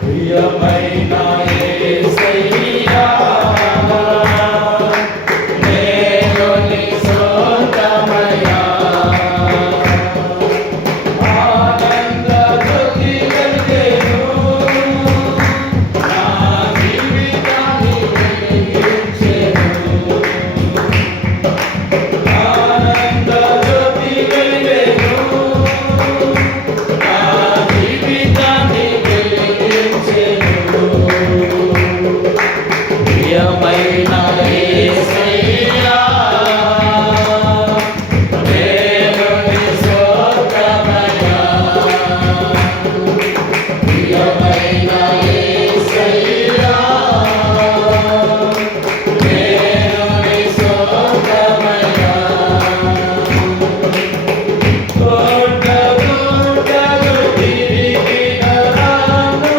ప్రియమైన యేసయ్యా నేను నీ సొంతమయ్యా ఆనంద జ్యోతి వెలిగెను నా జీవితాన్ని వెలిగించెను ఆనంద జ్యోతి వెలిగెను నా జీవితాన్ని ప్రియమైన యేసయ్యా నేను నీ సొంతమయ్యా ప్రియమైన యేసయ్యా నేను నీ సొంతమయ్యా కోటలు తిరిగిన రాను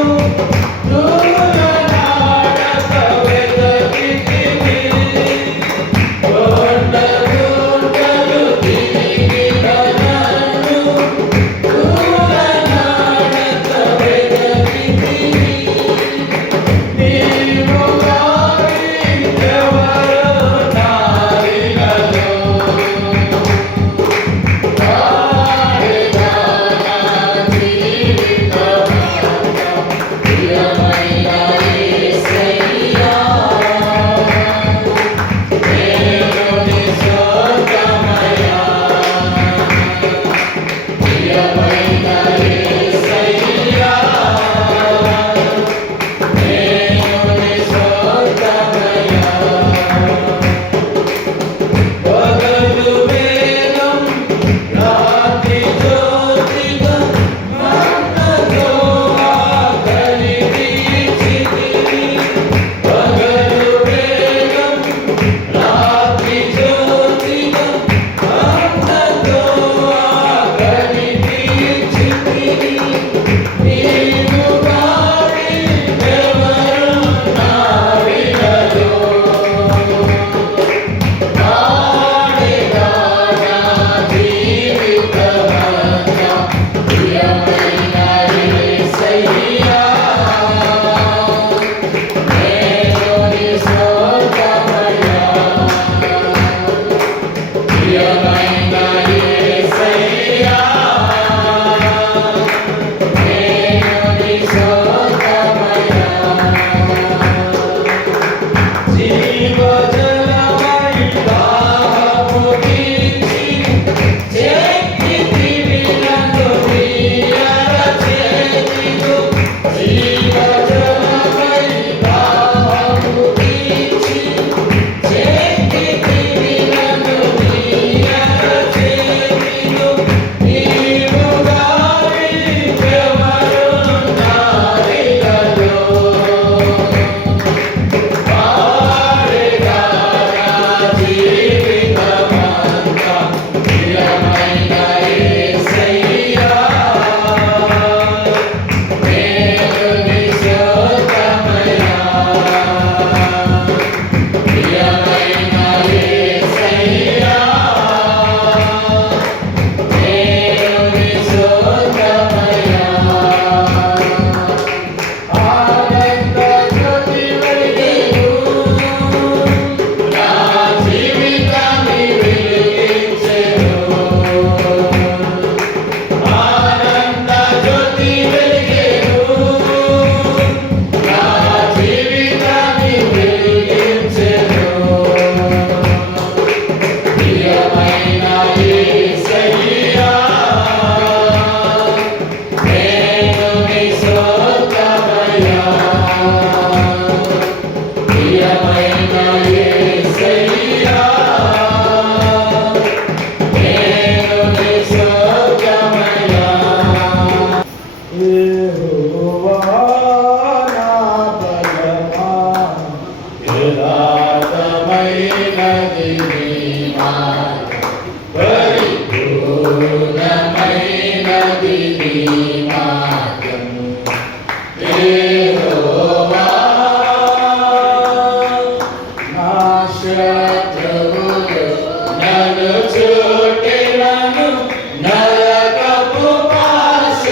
నరకపు పాశములవి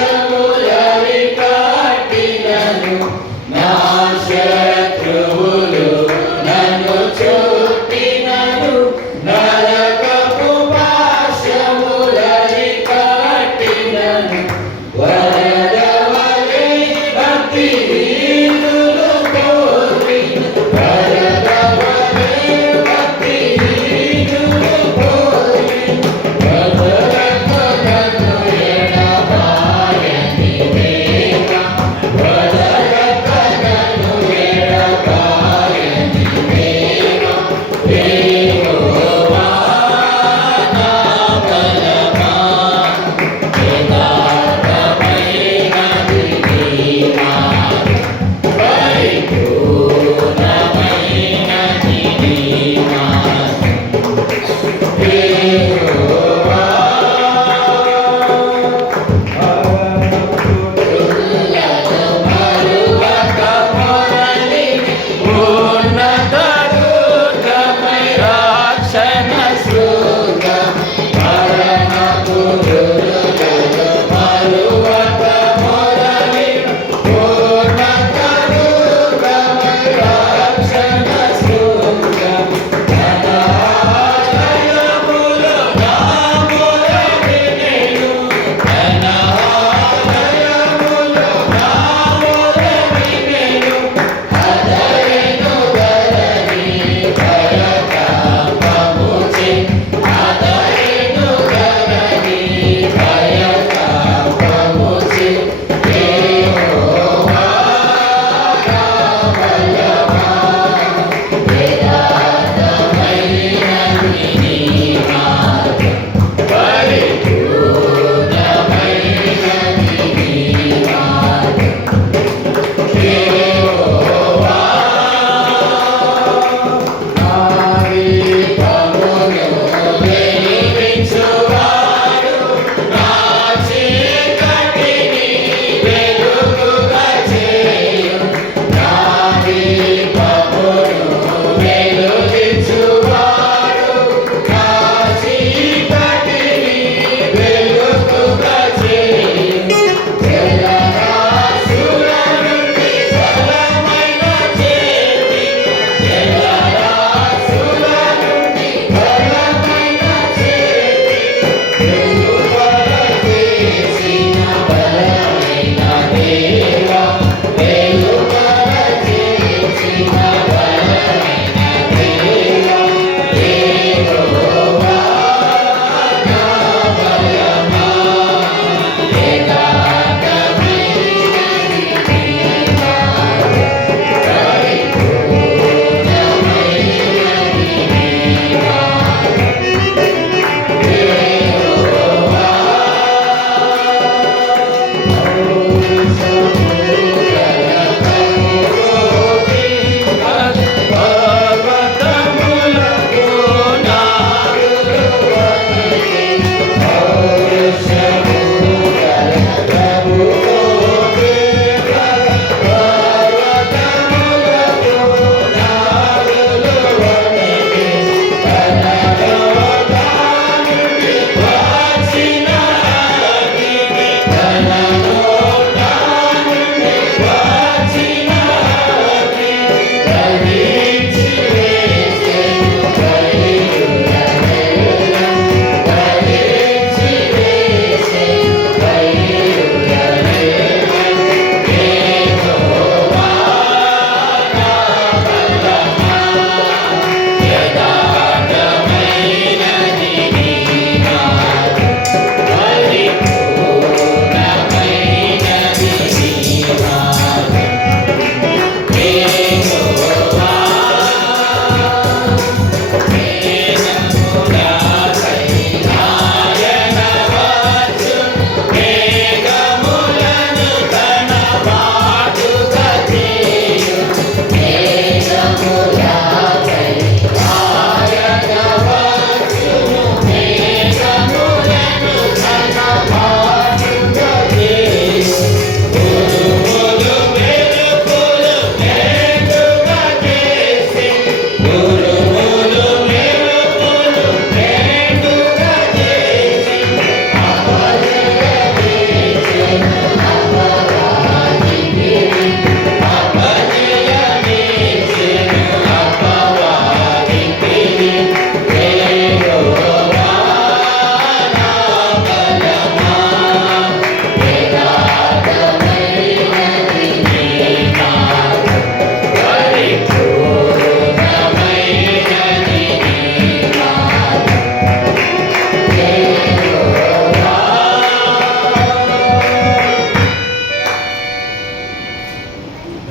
కట్టినను నా శత్రువులు నన్ను చుట్టినను నరకపు పాశములని కట్టినను వరదవలే భక్తిహీనులు పోయిన వరదవలే భక్తిహీనులు పోయిన వదలకనను ఎడబాయని దేవా వదలకనను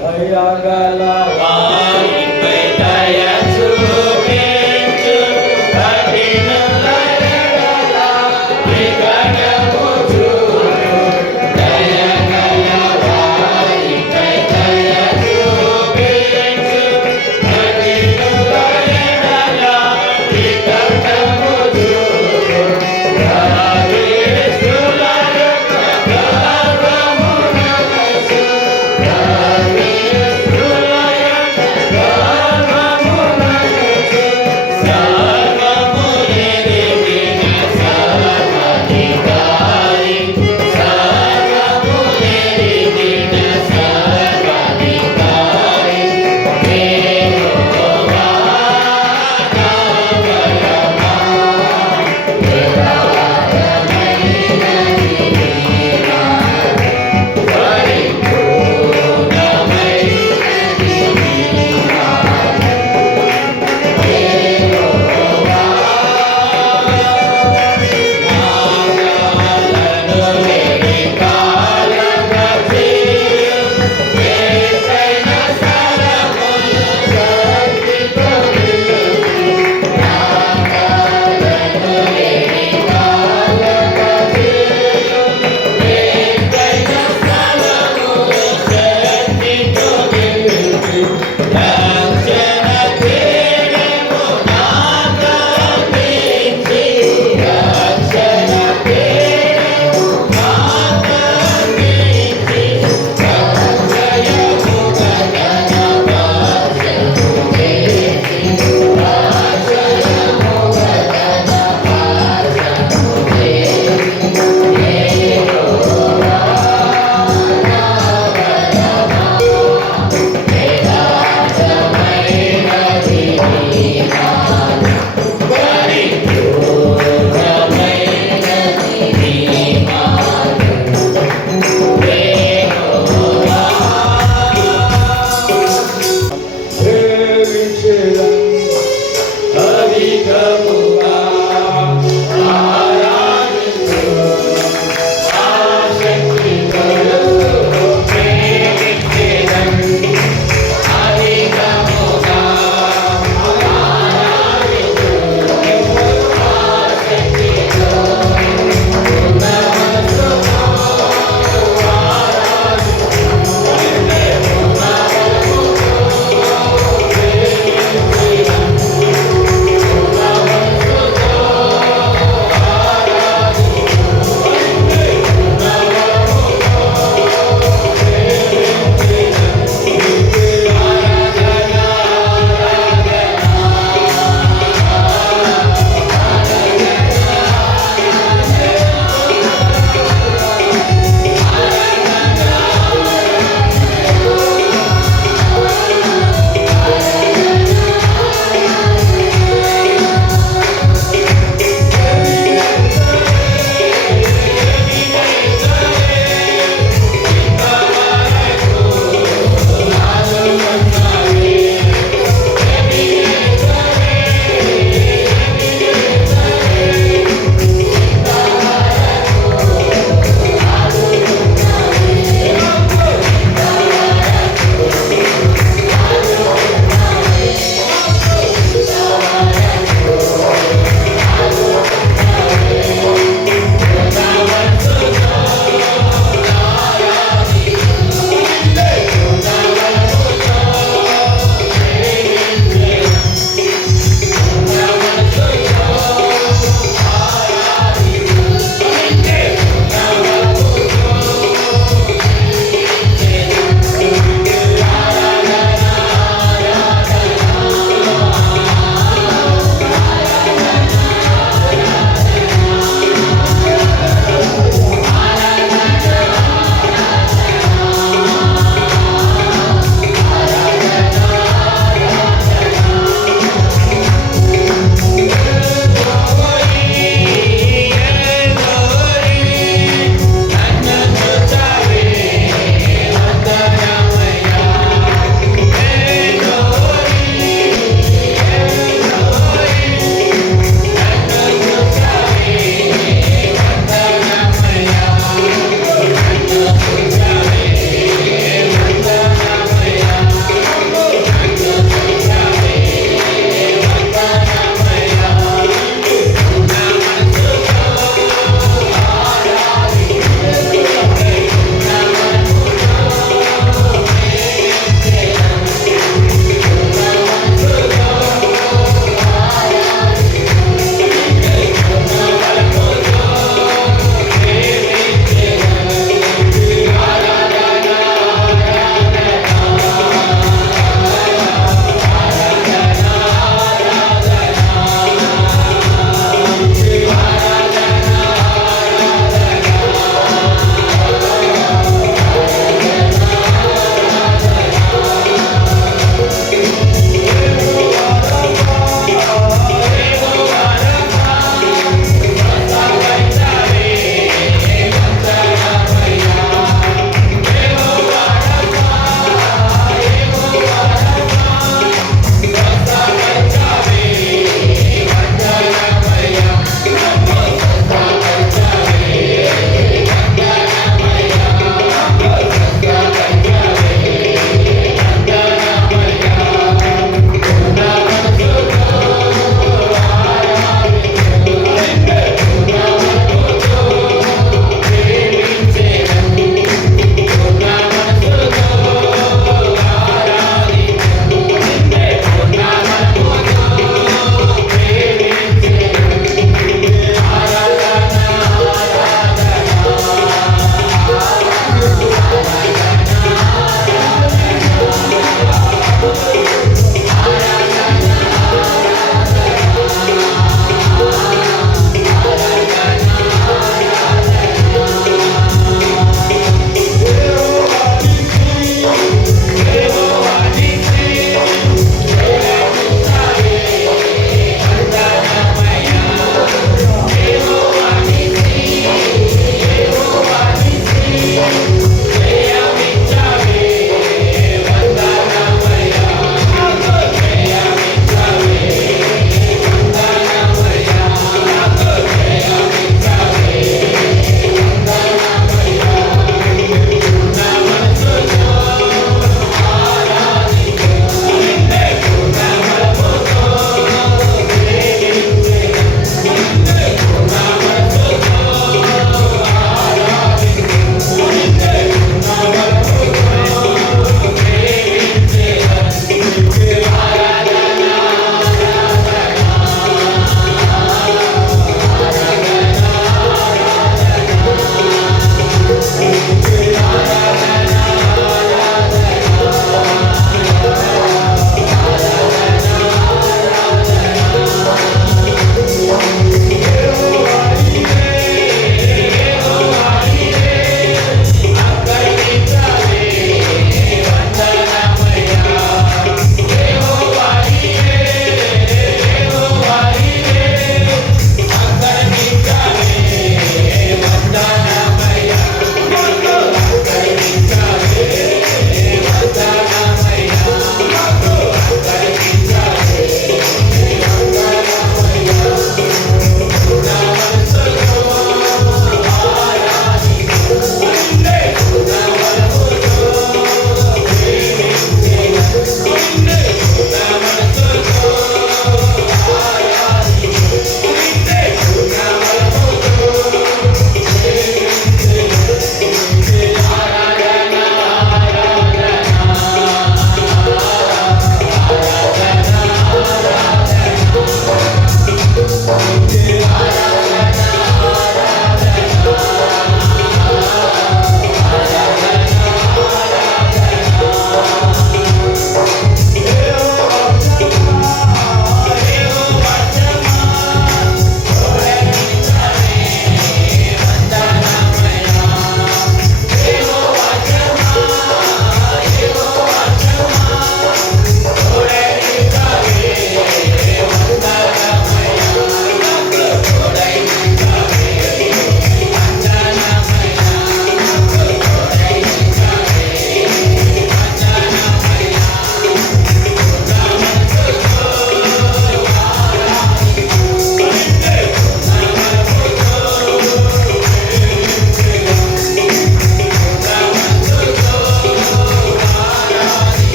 దయగల వారిపై దయ చూపించు కఠినుల ఎడల వికటము చూపు. దయగల వారిపై దయ చూపించు కఠినుల ఎడల వికటము చూపు. రాజేశుల యొక్క గర్వము నలసు. రాజేశుల యొక్క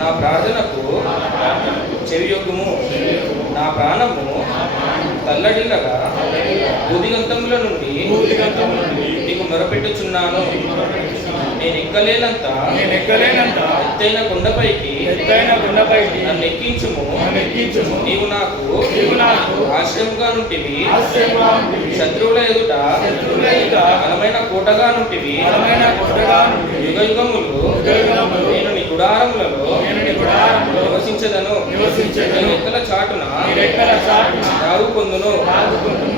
నా ప్రార్థనకు చెవియొగ్గుము. నా ప్రాణము తల్లడిల్లగా భూదిగంతముల నుండి నీకు మొరపెట్టుచున్నాను. నేను ఎక్కలేనంత ఎత్తైన కొండపైకి నన్ను ఎక్కించుము. నీవు నాకు ఆశ్రయముగా నుంటివి. శత్రువుల ఎదుట బలమైన కోటగా నుంటివి. యుగ యుగములు నేను నీ గుడారములలో నివసించదను. నీ రెక్కల చాటున దాగుకొందును.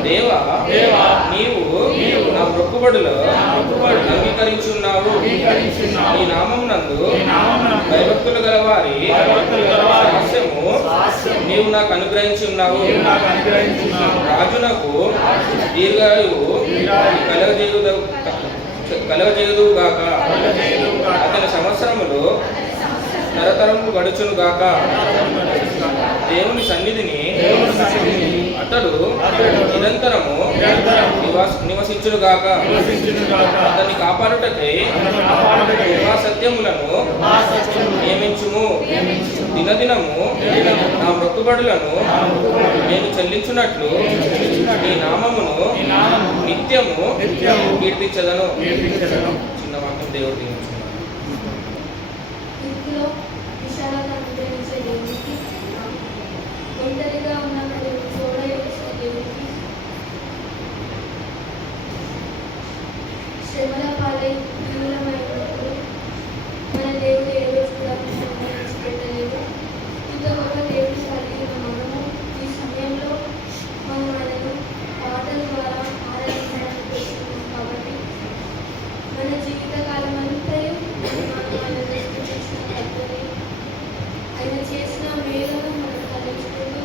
దేవా, నీవు నా మొక్కుబడులో అంగీకరించున్నావు. నీ నామమునందు భయభక్తులు గలవారి రహస్యము నీవు నాకు అనుగ్రహించి ఉన్నావు. రాజునకు దీర్ఘాయువు కలగజేయుదువు గాక. అతని సంవత్సరములు తరతరములు గడుచును గాక. దేవుని సన్నిధిని అతడు నిరంతరము నివసించును గాక. అతన్ని కాపాడుటకై కృపా సత్యములను నియమించుము. దినదినము నా మొక్కుబడులను నేను చెల్లించున్నట్లు నీ నామమును నిత్యము కీర్తించదను. చిన్న వాక్యం దేవుడు దీవించును. ఇందులో విశాలత అనుగ్రహించే దేవునికి, ఒంటరిగా ఉన్న మరియు తోడయొచ్చిన దేవునికి, శ్రమల పాలై తీవ్రమైనప్పుడు మన దేవుడు ఏ రోజు కూడా విడిచిపెట్టలేదు. ఇంత గొప్ప దేవుడు కలిగిన మనము ఈ సమయంలో మనం ఆయనను పాటల ద్వారా ఆరాధించడానికి ప్రయత్నిస్తున్నాం. కాబట్టి మన జీవితకాలం అంతయు ఆయన చేసిన మేలను మనం తలంచుకుంటూ,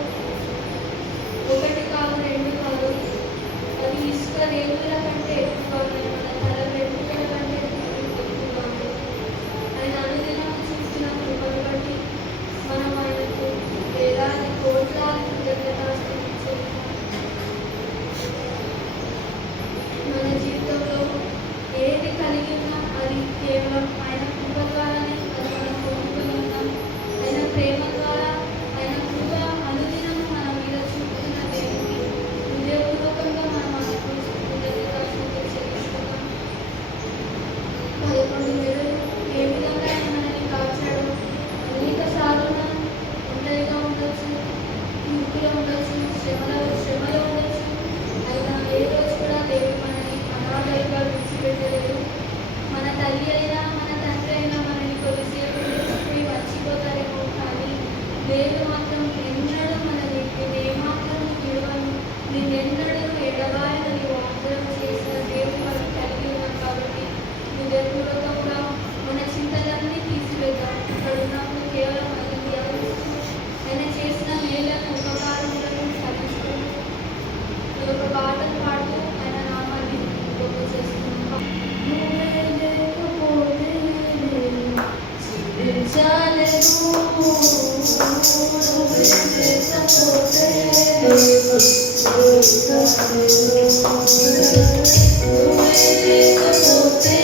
ఒకటి కాదు, రెండు కాదు, అది ఇసుక రేగుల కంటే ఎక్కువ మన తల వెంట్రుకల కంటే ఎక్కువ. ఆయన అనుదినం చూసిన కృపను బట్టి మనం ఆయనకు వేలాది కోట్లాది కృతజ్ఞతాస్తుతులు చెల్లిస్తాం. మన జీవితంలో ఏది కలిగి ఉన్నా అది కేవలం ఆయన కృప ద్వారానే అది మనం పొందుకుని ఉన్నాం. ఆయన ప్రేమ ద్వారా, ఆయన కృప అనుదినం మన మీద చూపుతున్న దేవునికి హృదయపూర్వకంగా మనం ఆయనకు కృతజ్ఞతాస్తుతులు చెల్లిస్తున్నాం. 11 నెలలు ఏ విధంగా ఆయన మనల్ని కాచాడో, అనేక సార్లు మనం ఒంటరిగా ఉండొచ్చు, ఇంట్లో ఉండొచ్చు, శ్రమలో ఉండొచ్చు. అయినా ఏ రోజు కూడా దేవుడు మనల్ని అనాథలుగా విడిచిపెట్టలేదు. మన తల్లి అయినా మన తండ్రి అయినా మనల్ని కొద్దిసేపు విడిచిపోయి మర్చిపోతారేమో, కానీ దేవుడు మాత్రం ఎన్నడూ మనల్ని ఏమాత్రం విడవను, నిన్నెన్నడూ ఎడబాయని వాగ్దానం చేసిన దేవుడు మనం కలిగి ఉన్నాం. కాబట్టి హృదయపూర్వకంగా మన చింతలన్నీ తీసివేద్దాం. ఇక్కడ ఉన్నప్పుడు కేవలం ఆయన ధ్యానిస్తూ, ఆయన చేసిన మేలను ఉపకారములను సాధిస్తున్నాం. ఈ యొక్క పాటలు పాడుతూ ఆయన నామాన్ని గొప్ప చేస్తున్నాం. నువ్వే లేకపోతే జీవించలేను, నువ్వే లేకపోతే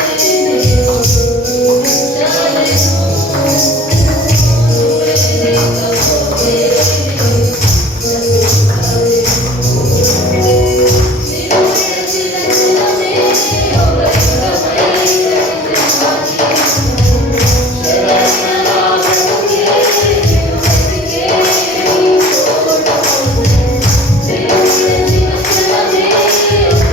Thank you.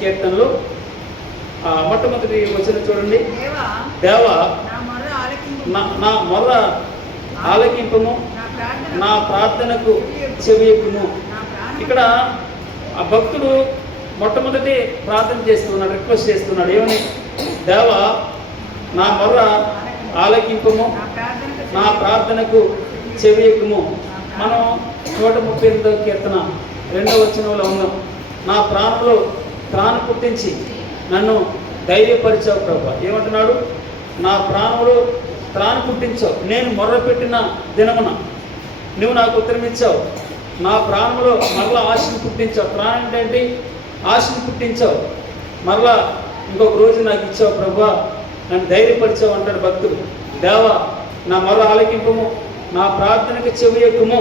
కీర్తనలో మొట్టమొదటి వచ్చిన చూడండి. దేవా నా మొర్ర ఆలకింపము, నా ప్రార్థనకు చెవియకుము. ఇక్కడ ఆ భక్తుడు మొట్టమొదటి ప్రార్థన చేస్తున్నాడు, రిక్వెస్ట్ చేస్తున్నాడు. ఏమని? దేవా నా మొర్ర ఆలకింపము, నా ప్రార్థనకు చెవియకుము. మనం 138వ కీర్తన 2వ వచనంలో ఉన్నాం. నా ప్రాణంలో త్రాణ పుట్టించి నన్ను ధైర్యపరిచావు ప్రభు. ఏమంటున్నాడు? నా ప్రాణంలో త్రాణ పుట్టించావు. నేను మొర్రపెట్టిన దినమున నువ్వు నాకు ఉత్తరం ఇచ్చావు. నా ప్రాణంలో మరలా ఆశను పుట్టించావు. ప్రాణం ఏంటి? ఆశను పుట్టించావు. మరలా ఇంకొక రోజు నాకు ఇచ్చావు ప్రభు, నన్ను ధైర్యపరిచావు అంటాడు భక్తుడు. దేవా నా మొర్ర ఆలకింపము, నా ప్రార్థనకు చెవియకుము.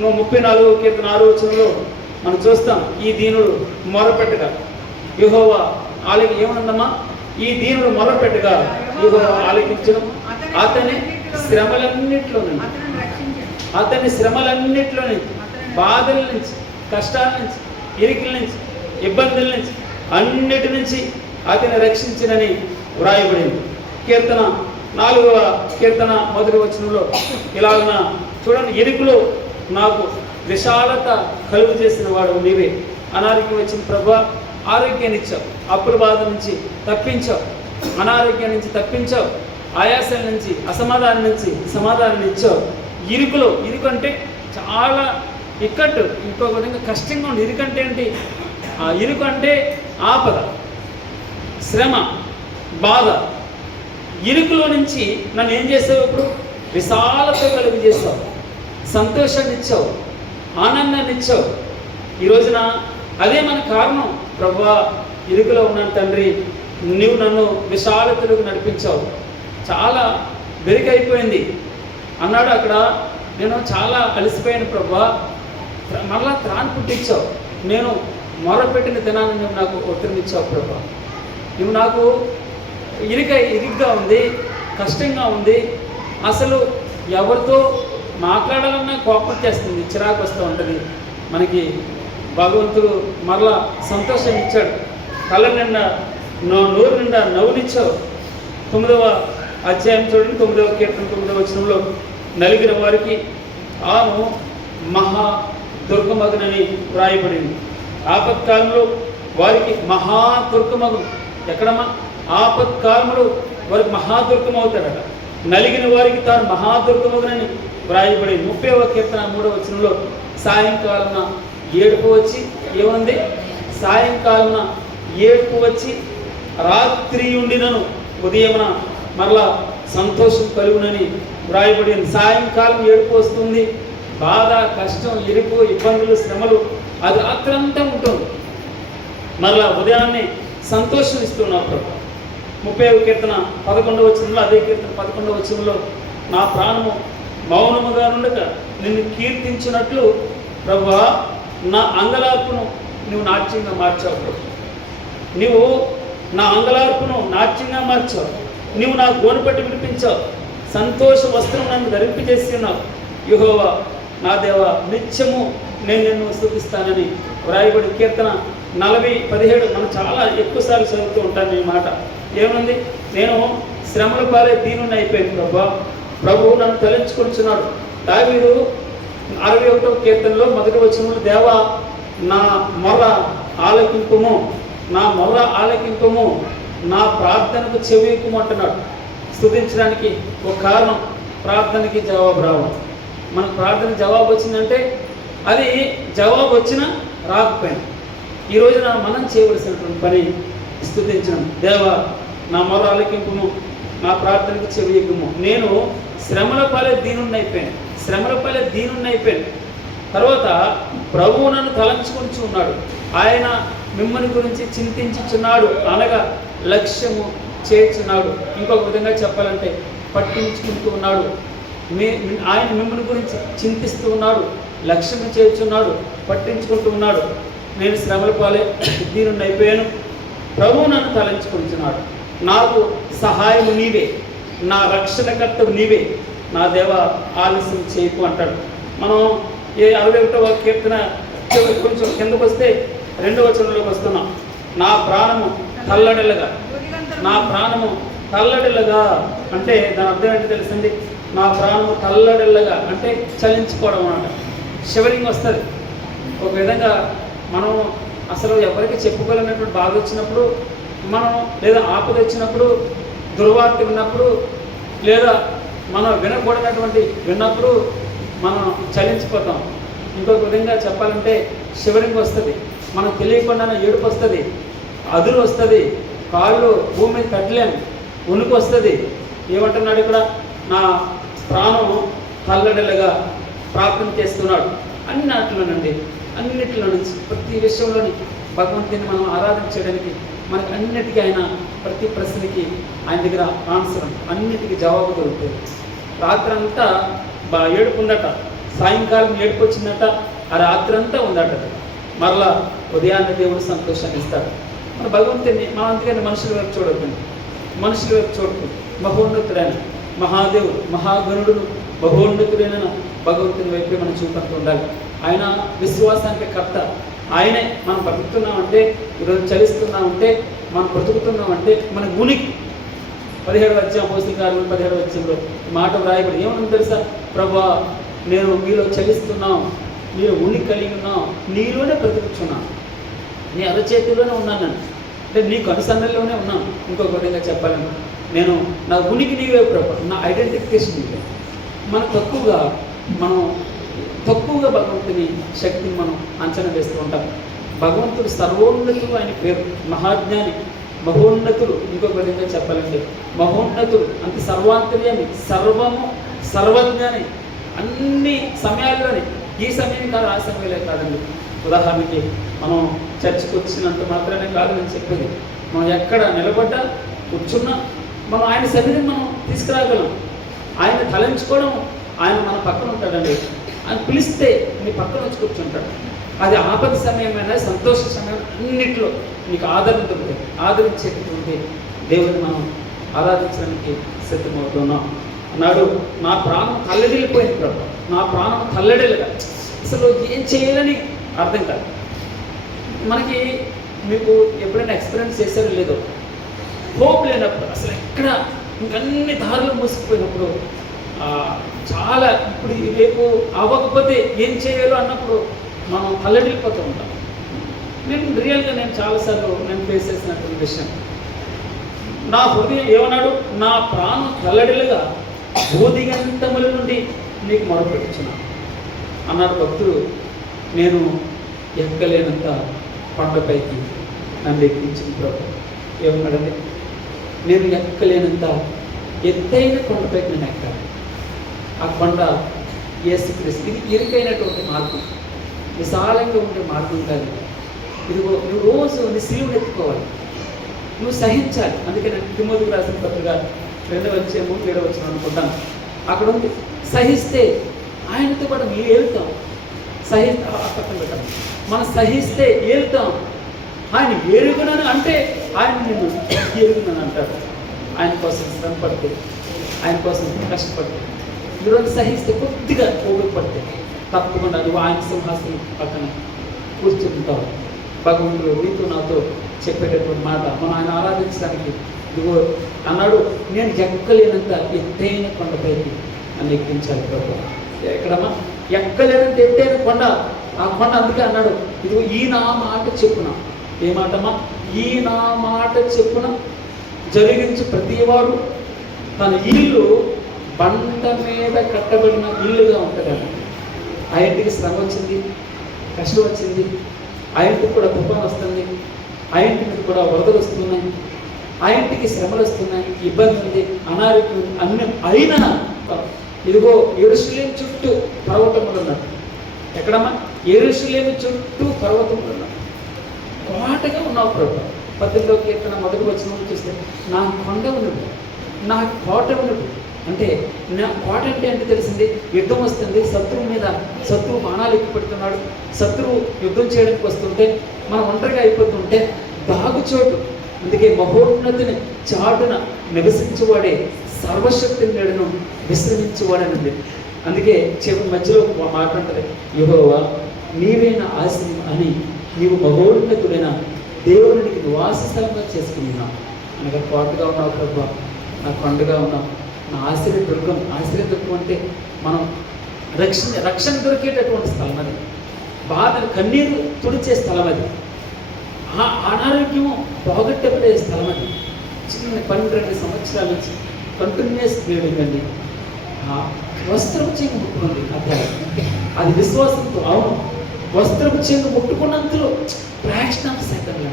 నువ్వు 34వ కీర్తన 6వ వచనంలో మనం చూస్తాం. ఈ దీనుడు మొరపెట్టగా యెహోవా ఏమనుందమ్మా? ఈ దీనుడు మొరపెట్టగా యెహోవా ఆలకించను, అతని శ్రమలన్నిట్లో నుంచి, అతని శ్రమలన్నిట్లో నుంచి, బాధల నుంచి, కష్టాల నుంచి, ఇరికిల నుంచి, ఇబ్బందుల నుంచి, అన్నిటి నుంచి అతన్ని రక్షించినని వ్రాయబడింది. కీర్తన 4వ కీర్తన 1వ వచనంలో ఇలాగన చూడండి. ఇరుకులో నాకు విశాలత కలుగు చేసిన వాడు నీవే. అనారోగ్యం వచ్చిన ప్రభా ఆరోగ్యాన్ని ఇచ్చావు, అప్పుల బాధ నుంచి తప్పించావు, అనారోగ్యం నుంచి తప్పించావు, ఆయాసం నుంచి, అసమాధానం నుంచి సమాధానం ఇచ్చావు. ఇరుకు అంటే చాలా ఇక్కట్టు, ఇంకొక విధంగా కష్టంగా ఉంది. ఇరుకు అంటే ఏంటి? ఇరుకు అంటే ఆపద, శ్రమ, బాధ. ఇరుకులో నుంచి నన్ను ఏం చేసావు? ఇప్పుడు విశాలత కలుగు చేస్తావు, సంతోషాన్ని ఇచ్చావు, ఆనందాన్ని ఇచ్చావు. ఈ రోజున అదే మన కారణం. ప్రభువా ఇరుకులో ఉన్నాను తండ్రి, నువ్వు నన్ను విశాలతలోకి నడిపించావు. చాలా బెరికైపోయింది అన్నాడు అక్కడ. నేను చాలా అలసిపోయాను ప్రభువా, మరలా త్రాణ పుట్టించావు. నేను మొరపెట్టిన దినాన్ని నువ్వు నాకు ఉత్తరం ఇచ్చావు ప్రభువా. నువ్వు నాకు ఇరుగ్గా ఉంది, కష్టంగా ఉంది, అసలు ఎవరితో మాట్లాడాలన్నా కోపం చేస్తుంది, చిరాకు వస్తూ ఉంటుంది. మనకి భగవంతుడు మరలా సంతోషం ఇచ్చాడు, కళ్ళ నిండా నోరు నిండా నవ్వునిచ్చావు. 9వ అధ్యాయం చూడండి, 9వ కీర్తన 9వ వచనంలో నలిగిన వారికి ఆమె మహా దుర్గమగునని వ్రాయబడింది. ఆపత్కాలంలో వారికి మహా దుర్గమగు. ఎక్కడమ్మా? ఆపత్కాలంలో వారికి మహాదుర్గం అవుతాడట. నలిగిన వారికి తాను మహాదుర్గమగునని వ్రాయబడింది. 30వ కీర్తన 3వ వచనంలో సాయంకాలమున ఏడుపు వచ్చి ఏముంది? సాయంకాలమున ఏడుపు వచ్చి రాత్రి ఉండినను ఉదయమున మరలా సంతోషం కలుగునని వ్రాయబడింది. సాయంకాలం ఏడుపు వస్తుంది, బాధ, కష్టం, ఇరుకు, ఇబ్బందులు, శ్రమలు, అది రాత్రంతా ఉంటుంది. మరలా ఉదయాన్నే సంతోషం ఇస్తున్నావు. 30వ కీర్తన 11వ వచనంలో, అదే కీర్తన 11వ వచనంలో నా ప్రాణము మౌనముగా నుండక నిన్ను కీర్తించినట్లు ప్రభువా నా అంగలార్పును నువ్వు నాట్యంగా మార్చావు ప్రభు. నువ్వు నా అంగలార్పును నాట్యంగా మార్చావు. నువ్వు నా గోనుపట్టి విడిపించావు. సంతోష వస్త్రం నన్ను ధరింపజేసి ఉన్నావు. యెహోవా నా దేవా నిత్యము నేను నిన్ను స్తుతిస్తానని వ్రాయబడి కీర్తన 40:17 మనం చాలా ఎక్కువసార్లు చదువుతూ ఉంటాను ఈ మాట. ఏముంది? నేను శ్రమల పాలే దీనుని అయిపోయింది ప్రభా, ప్రభువు నన్ను తలంచుకుంటున్నాడు. దావీదు 61వ కీర్తనలో 1వ వచనంలో దేవా నా మొర్ర ఆలకింపుము, నా మొర్ర ఆలకింపుము, నా ప్రార్థనకు చెవియకుము అంటున్నాడు. స్తుతించడానికి ఒక కారణం, ప్రార్థనకి జవాబు రావడం. మనకు ప్రార్థన జవాబు వచ్చిందంటే అది జవాబు వచ్చినా రాకపోయినా ఈ రోజున మనం చేయవలసినటువంటి పని స్తుతించడం. దేవా నా మొర్ర ఆలకింపుము, నా ప్రార్థనకు చెవియకుము. నేను శ్రమల పాలే దీనుణ్ణి అయిపోయాను, శ్రమల పాలే దీనుణ్ణి అయిపోయాను. తర్వాత ప్రభువు నన్ను తలంచుకుంటూ ఉన్నాడు. ఆయన మిమ్మల్ని గురించి చింతించుచున్నాడు అనగా లక్ష్యము చేర్చున్నాడు. ఇంకొక విధంగా చెప్పాలంటే పట్టించుకుంటూ ఉన్నాడు. ఆయన మిమ్మల్ని గురించి చింతిస్తూ ఉన్నాడు, లక్ష్యము చేర్చున్నాడు, పట్టించుకుంటూ ఉన్నాడు. నేను శ్రమల పాలే దీనుణ్ణి అయిపోయాను, ప్రభువు నన్ను తలంచుకుంటున్నాడు. నాకు సహాయము నీవే, నా రక్షణకర్తవు నీవే, నా దేవ ఆలస్యం చేయకు అంటాడు. మనం ఏ 61వ కీర్తన కొంచెం కిందకు వస్తే 2వ వచనంలోకి వస్తున్నాం. నా ప్రాణము తల్లడిల్లగా, నా ప్రాణము తల్లడిల్లగా అంటే దాని అర్థం ఏంటి తెలుసండి? నా ప్రాణము తల్లడిల్లగా అంటే చలించుకోవడం అన్నమాట. షివరింగ్ వస్తుంది. ఒక విధంగా మనం అసలు ఎవరికి చెప్పుకోలేనటువంటి బాధ వచ్చినప్పుడు మనం, లేదా ఆపద వచ్చినప్పుడు, దుర్వార్త విన్నప్పుడు, లేదా మనం విన్నప్పుడు మనం చలించిపోతాం. ఇంకొక విధంగా చెప్పాలంటే షివరింగ్ వస్తుంది, మనకు తెలియకుండానే ఏడుపు వస్తుంది, అదురు వస్తుంది, కాళ్ళు భూమి మీద కట్టలేము, ఉనికి వస్తుంది. ఏమంటున్నాడు ఇక్కడ? నా ప్రాణం తల్లడిల్లగా ప్రార్థన చేస్తున్నాడు. అన్నిటిలో నుంచి ప్రతి విషయంలోని భగవంతుని మనం ఆరాధించడానికి, మనకు అన్నిటికీ ఆయన ప్రతి ప్రశ్నకి ఆయన దగ్గర ఆన్సర్, అన్నిటికీ జవాబు దొరుకుతుంది. రాత్రి అంతా ఏడుపు ఉందట, సాయంకాలం ఏడుపు వచ్చిందట, ఆ రాత్రి అంతా ఉందట. మరలా ఉదయాన్నే దేవుడు సంతోషాన్ని ఇస్తాడు. మన భగవంతుని మనం అందుకని మనుషుల వైపు చూడకండి, మనుషుల వైపు చూడకండి. మహోన్నతుడైన మహాదేవుడు, మహాగణుడును, మహోన్నతుడైన భగవంతుని వైపే మనం చూపుతూ ఉండాలి. ఆయన విశ్వాసానికి కర్త. ఆయనే. మనం బ్రతుకుతున్నామంటే, ఈరోజు చలిస్తున్నామంటే, మనం బ్రతుకుతున్నామంటే మన ఉనికి. 17వ అధ్యాయం అపోస్తలుల కార్యములు 17వ అధ్యాయంలో మాట వ్రాయబడి ఏమని తెలుసా? ప్రభువా, నేను మీలో చలిస్తున్నాం, మీరు ఉనికి కలిగి ఉన్నాం, నీలోనే బ్రతుకుతున్నాను, నీ అరచేతిలోనే ఉన్నాను, అంటే నీకు అనుసంధానంలోనే ఉన్నాను. ఇంకొక విధంగా చెప్పాలంటే నేను నా ఉనికి నీవే ప్రభు, నా ఐడెంటిఫికేషన్ నీవే. మనం తక్కువగా భగవంతుని శక్తిని మనం అంచనా వేస్తూ ఉంటాం. భగవంతుడు సర్వోన్నతుడు, ఆయన పేరు మహాజ్ఞాని, మహోన్నతుడు. ఇంకొక విధంగా చెప్పాలంటే మహోన్నతుడు అంటే సర్వాంతర్యామి, సర్వము, సర్వజ్ఞాని. అన్ని సమయాల్లోనే, ఈ సమయం కాదు, ఆ సమయంలో కాదండి. ఉదాహరణకి మనం చర్చికి వచ్చినంత మాత్రమే కాదు నేను చెప్పేది. మనం ఎక్కడ నిలబడ్డా, కూర్చున్నా మనం ఆయన సన్నిధిని మనం తీసుకురాగలం. ఆయన తలంచుకోవడం, ఆయన మన పక్కన ఉంటాడండి. ఆయన పిలిస్తే నీ పక్కన వచ్చి కూర్చుంటాడు. అది ఆపద సమయమైనా, సంతోష సమయం, అన్నింటిలో నీకు ఆదరణ దొరుకుతుంది. ఆదరించేటటువంటి దేవుడిని మనం ఆరాధించడానికి సిద్ధమవుతున్నాం. అన్నాడు, నా ప్రాణం తల్లడిల్లిపోయింది ప్రభు, నా ప్రాణం తల్లడిల్లుగా. అసలు ఏం చేయాలని అర్థం కాదు మనకి. మీకు ఎప్పుడైనా ఎక్స్పీరియన్స్ చేశారో లేదో, హోప్ లేనప్పుడు, అసలు ఎక్కడ ఇంకన్ని దారులు మూసుకుపోయినప్పుడు, చాలా ఇప్పుడు రేపు అవ్వకపోతే ఏం చేయాలో అన్నప్పుడు మనం తల్లడిల్లిపోతూ ఉంటాం. నేను చాలాసార్లు ఫేస్ చేసినటువంటి విషయం. నా హృదయం ఏమన్నాడు? నా ప్రాణం తల్లడిల్లుగా బోధిగంతముల నుండి నీకు మొదలుపెట్టుచున్నాను అన్నాడు భక్తుడు. నేను ఎక్కలేనంత కొండపైకి నన్ను ఎక్కించిన ప్రభు. ఏమన్నాడండి? నేను ఎక్కలేనంత ఎత్తైన కొండపైకి నేను ఎక్కాలి. ఆ కొండ యేసుక్రీస్తు. ఇది ఇరుకైనటువంటి మార్గం, విశాలంగా ఉండే మార్గం కాదు. ఇదిగో నువ్వు రోజు నీ సిలువను ఎత్తుకోవాలి, నువ్వు సహించాలి. అందుకని తిమోతికి రాసిన పత్రిక 2వ అధ్యాయము 7వ వచనం అనుకుంటాను. అక్కడ ఉంది, సహిస్తే ఆయనతో పాటు మీరు ఏలుతాం. పక్కన పెట్టాం. మనం సహిస్తే ఏలుతాం. ఆయన ఎరుగునని అంటే ఆయన నిన్ను ఎరుగునని అంటాడు. ఆయన కోసం శ్రమ పడితే, ఆయన కోసం కష్టపడితే, ఈరోజు సహిస్తే కొద్దిగా ఓపికపడితే తప్పకుండా నువ్వు ఆయన సింహాసనం పక్కన కూర్చుంటావు. భగవంతుడు నీతో నాతో చెప్పేటటువంటి మాట మనం ఆయన ఆరాధించడానికి. ఇదిగో అన్నాడు, నేను ఎక్కలేనంత ఎత్తైన కొండపైకి నన్ను ఎక్కించాలి ప్రభు. ఎక్కడమ్మా? ఎక్కలేనంత ఎత్తైన కొండ. ఆ కొండ అందుకే అన్నాడు, ఇదిగో ఈ నా మాట చెప్పున. ఏ మాటమ్మా? ఈ నా మాట చెప్పున జరిగించి ప్రతివాడు తన ఇల్లు బండ మీద కట్టబడిన ఇల్లుగా ఉంటుందండి. ఆ ఇంటికి శ్రమ వచ్చింది, కష్టం వచ్చింది, ఆ ఇంటికి కూడా తుఫాను వస్తుంది, ఆ ఇంటి మీద కూడా వరదలు వస్తున్నాయి, ఆ ఇంటికి శ్రమలు వస్తున్నాయి, ఇబ్బంది ఉంది, అనారోగ్యం ఉంది, అన్ని అయినా ఇదిగో యెరూషలేము చుట్టూ పర్వతములు ఉన్నట్టు. ఎక్కడమ్మా? యెరూషలేము చుట్టూ పర్వతములు ఉన్నట్టు కోటగా ఉన్నావు ప్రభు. 18వ కీర్తన 1వ వచనం చూస్తే నా కొండ ఉన్నట్టు, నా కోట ఉన్నట్టు. అంటే నా కోట అంటే తెలిసింది, యుద్ధం వస్తుంది, శత్రువు మీద శత్రువు బాణాలు ఎక్కువ పెడుతున్నాడు, శత్రువు యుద్ధం చేయడానికి వస్తుంటే మనం ఒంటరిగా అయిపోతుంటే దాగుచోటు. అందుకే మహోన్నతిని చాటున నివసించువాడే సర్వశక్తి నేడును విశ్రమించువాడనండి. అందుకే చివరి మధ్యలో మాట్లాడుతుంది, యెహోవా నీవే నా ఆశ్రయం అని నీవు మహోన్నతుడైన దేవునికి నివాసస్థలంగా చేసుకున్నావు. అనగా కోటగా ఉన్నావు ప్రభా, నా కొండగా ఉన్నావు, నా ఆశ్రయదుర్గం. ఆశ్రయదుర్గం అంటే మనం రక్షణ దొరికేటటువంటి స్థలం అది. బాధలు కన్నీరు తుడిచే స్థలం అది. అనారోగ్యము పోగొట్టబడే స్థలం అది. చిన్న 12 సంవత్సరాల నుంచి కంటిన్యూస్ బ్లీడింగ్ అండి. వస్త్రపు చెంగు ముట్టుకుంది అధ్యాయం. అది విశ్వాసంతో, అవును వస్త్రపు చెంగు ముట్టుకున్నంతలో ఫ్రాక్షన్ ఆఫ్ సెకండ్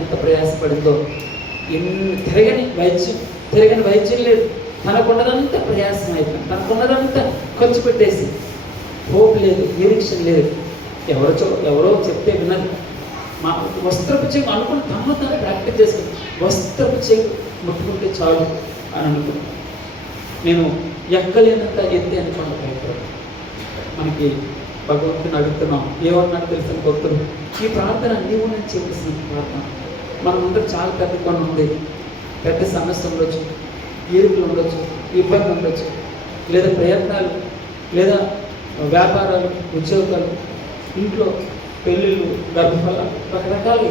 ఎంత ప్రయాసపడిందో. తిరగని వైద్యం లేదు. తనకున్నదంతా ప్రయాసం అయిపోయింది, తనకున్నదంతా ఖర్చు పెట్టేసి, హోప్ లేదు, నిరీక్షణ లేదు. ఎవరో చెప్తే విన్నది. మా వస్త్రపు చెంగు అనుకుని తను ప్రాక్టీస్ చేసుకుని వస్త్రపు చెంగు ముట్టుకుంటే చాలు అని అనుకున్నాను. నేను ఎక్కలేనంత ఎత్తే అనుకోండి భయపడు. మనకి భగవంతుని అడుగుతున్నాం, ఏమన్నాడు తెలిసిన భక్తులు, ఈ ప్రార్థన నీవు నేను చేసిన ప్రార్థన. మనం అందరూ చాలా పెద్ద పని ఉంది, పెద్ద సమస్య ఉండొచ్చు, ఈరుకులు ఉండొచ్చు, ఇబ్బంది ఉండొచ్చు, లేదా ప్రయత్నాలు, లేదా వ్యాపారాలు, ఉద్యోగాలు, ఇంట్లో పెళ్ళిళ్ళు, గర్భఫలాలు, రకరకాలు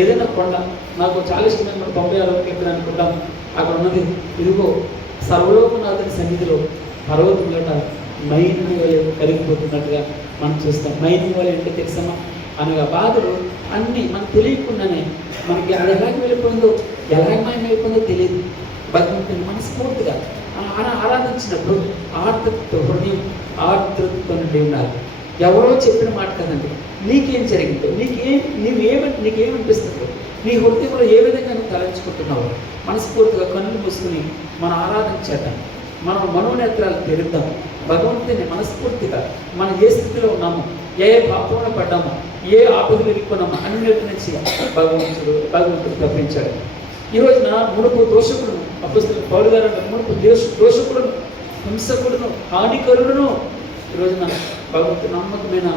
ఏదైనా కొండ. నాకు చాలా ఇష్టమైన 96వ కీర్తన అనుకుంటాం. అక్కడ ఉన్నది, ఇదిగో సర్వలోకనాథుని సన్నిధిలో పర్వతం గట మైని వలె కరిగిపోతున్నట్టుగా మనం చూస్తాం. మైని వలె అంటే తెలుసమ్మా, అనగా బాధలు అన్నీ మనకు తెలియకుండానే మనకి అది ఎలాగ వెళ్ళిపోయిందో, ఎలాగ మాయమైపోయిందో తెలియదు. భగవంతుని మనస్ఫూర్తిగా ఆరాధించినప్పుడు ఆర్ద్రతతో, హృదయం ఆర్ద్రతతో నిండి ఉండాలి. ఎవరో చెప్పిన మాట కదండి, నీకేం జరిగిందో, నీకేమనిపిస్తుందో, నీ హృదయంలో ఏ విధంగా నువ్వు తలంచుకుంటున్నావు, మనస్ఫూర్తిగా కన్నులు మూసుకుని మన ఆరాధన చేద్దాం, మనం మనోనేత్రాలు తెరుద్దాం. భగవంతుని మనస్ఫూర్తిగా మనం ఏ స్థితిలో ఉన్నామో, ఏ పాపంలో పడ్డామో, ఏ ఆపదలు ఇరుక్కున్నామో అన్నిటి నుంచి భగవంతుడు తప్పించాడు. ఈ రోజున మునుపు దోషకులను, అపొస్తలుడైన పౌలు గారు మునుపు దోషకులను, హింసకులను, హానికరులను ఈ రోజున భగవంతుడు నమ్మకమైన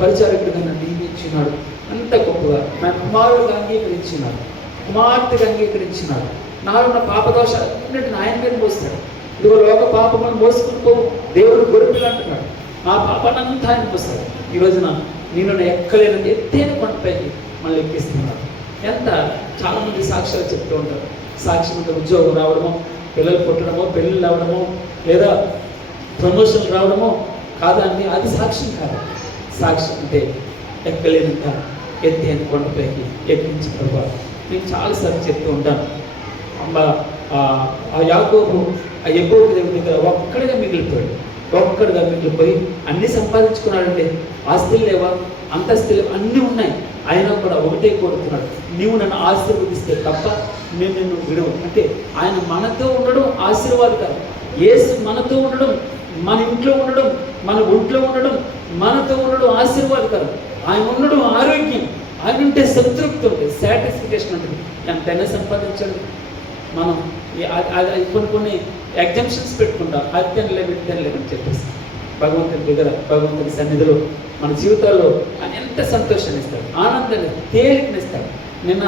పరిచారకుడిగా నన్ను నియమించినాడు. అంత గొప్పగా నా కుమారుడుగా అంగీకరించినాడు, కుమార్తెగా అంగీకరించినాడు. నాలో ఉన్న పాపదోషాలన్నింటిని ఆయన మీద మోస్తాడు. ఇదిగో లోక పాపములను మోసుకుని పోవు దేవుడు గొర్రెపిల్ల అంటున్నాడు. ఆ పాపానంతా ఆయన మోస్తాడు. ఈ రోజున నేను ఎక్కలేనంత ఎత్తైన కొండపైకి మళ్ళీ ఎక్కిస్తున్నాడు. చాలామంది సాక్ష్యాలు చెప్తూ ఉంటారు. సాక్ష్యంతో ఉద్యోగం రావడమో, పిల్లలు పుట్టడమో, పెళ్ళిళ్ళు రావడమో, లేదా ప్రమోషన్లు రావడమో కాదండి, అది సాక్ష్యం కాదు. సాక్ష్యం అంటే ఎక్కలేనంత ఎత్తైన కొండపైకి ఎక్కించి ప్రభావ. నేను చాలాసార్లు చెప్తూ ఉంటాను, ఆ యాకోబు ఆ యెహోవా దేవుడి దగ్గర ఒక్కడిగా మిగిలిపోయి అన్నీ సంపాదించుకున్నాడండి. ఆస్తులు లేవా, అంతస్తులు లేవా, అన్నీ ఉన్నాయి. అయినా కూడా ఒకటే కోరుతున్నాడు, నీవు నన్ను ఆశీర్వదిస్తే తప్ప నేను నిన్ను విడవు. అంటే ఆయన మనతో ఉండడం ఆశీర్వాదం కాదు. యేసు మనతో ఉండడం, మన ఇంట్లో ఉండడం, మన ఒంట్లో ఉండడం, మనతో ఉండడం ఆశీర్వాదకరం. ఆయన ఉండడం ఆరోగ్యం, ఆయన ఉంటే సంతృప్తి ఉంటుంది, సాటిస్ఫికేషన్ ఉంటుంది. ఎంతైనా సంపాదించండి. మనం కొన్ని ఎగ్జామ్షన్స్ పెట్టుకుంటాం, అది తినలేమని చెప్పేసి. భగవంతుని దగ్గర, భగవంతుని సన్నిధిలో మన జీవితాల్లో ఆయన ఎంత సంతోషాన్ని ఇస్తాడు, ఆనందాన్ని, తేలికనిస్తాడు. నిన్న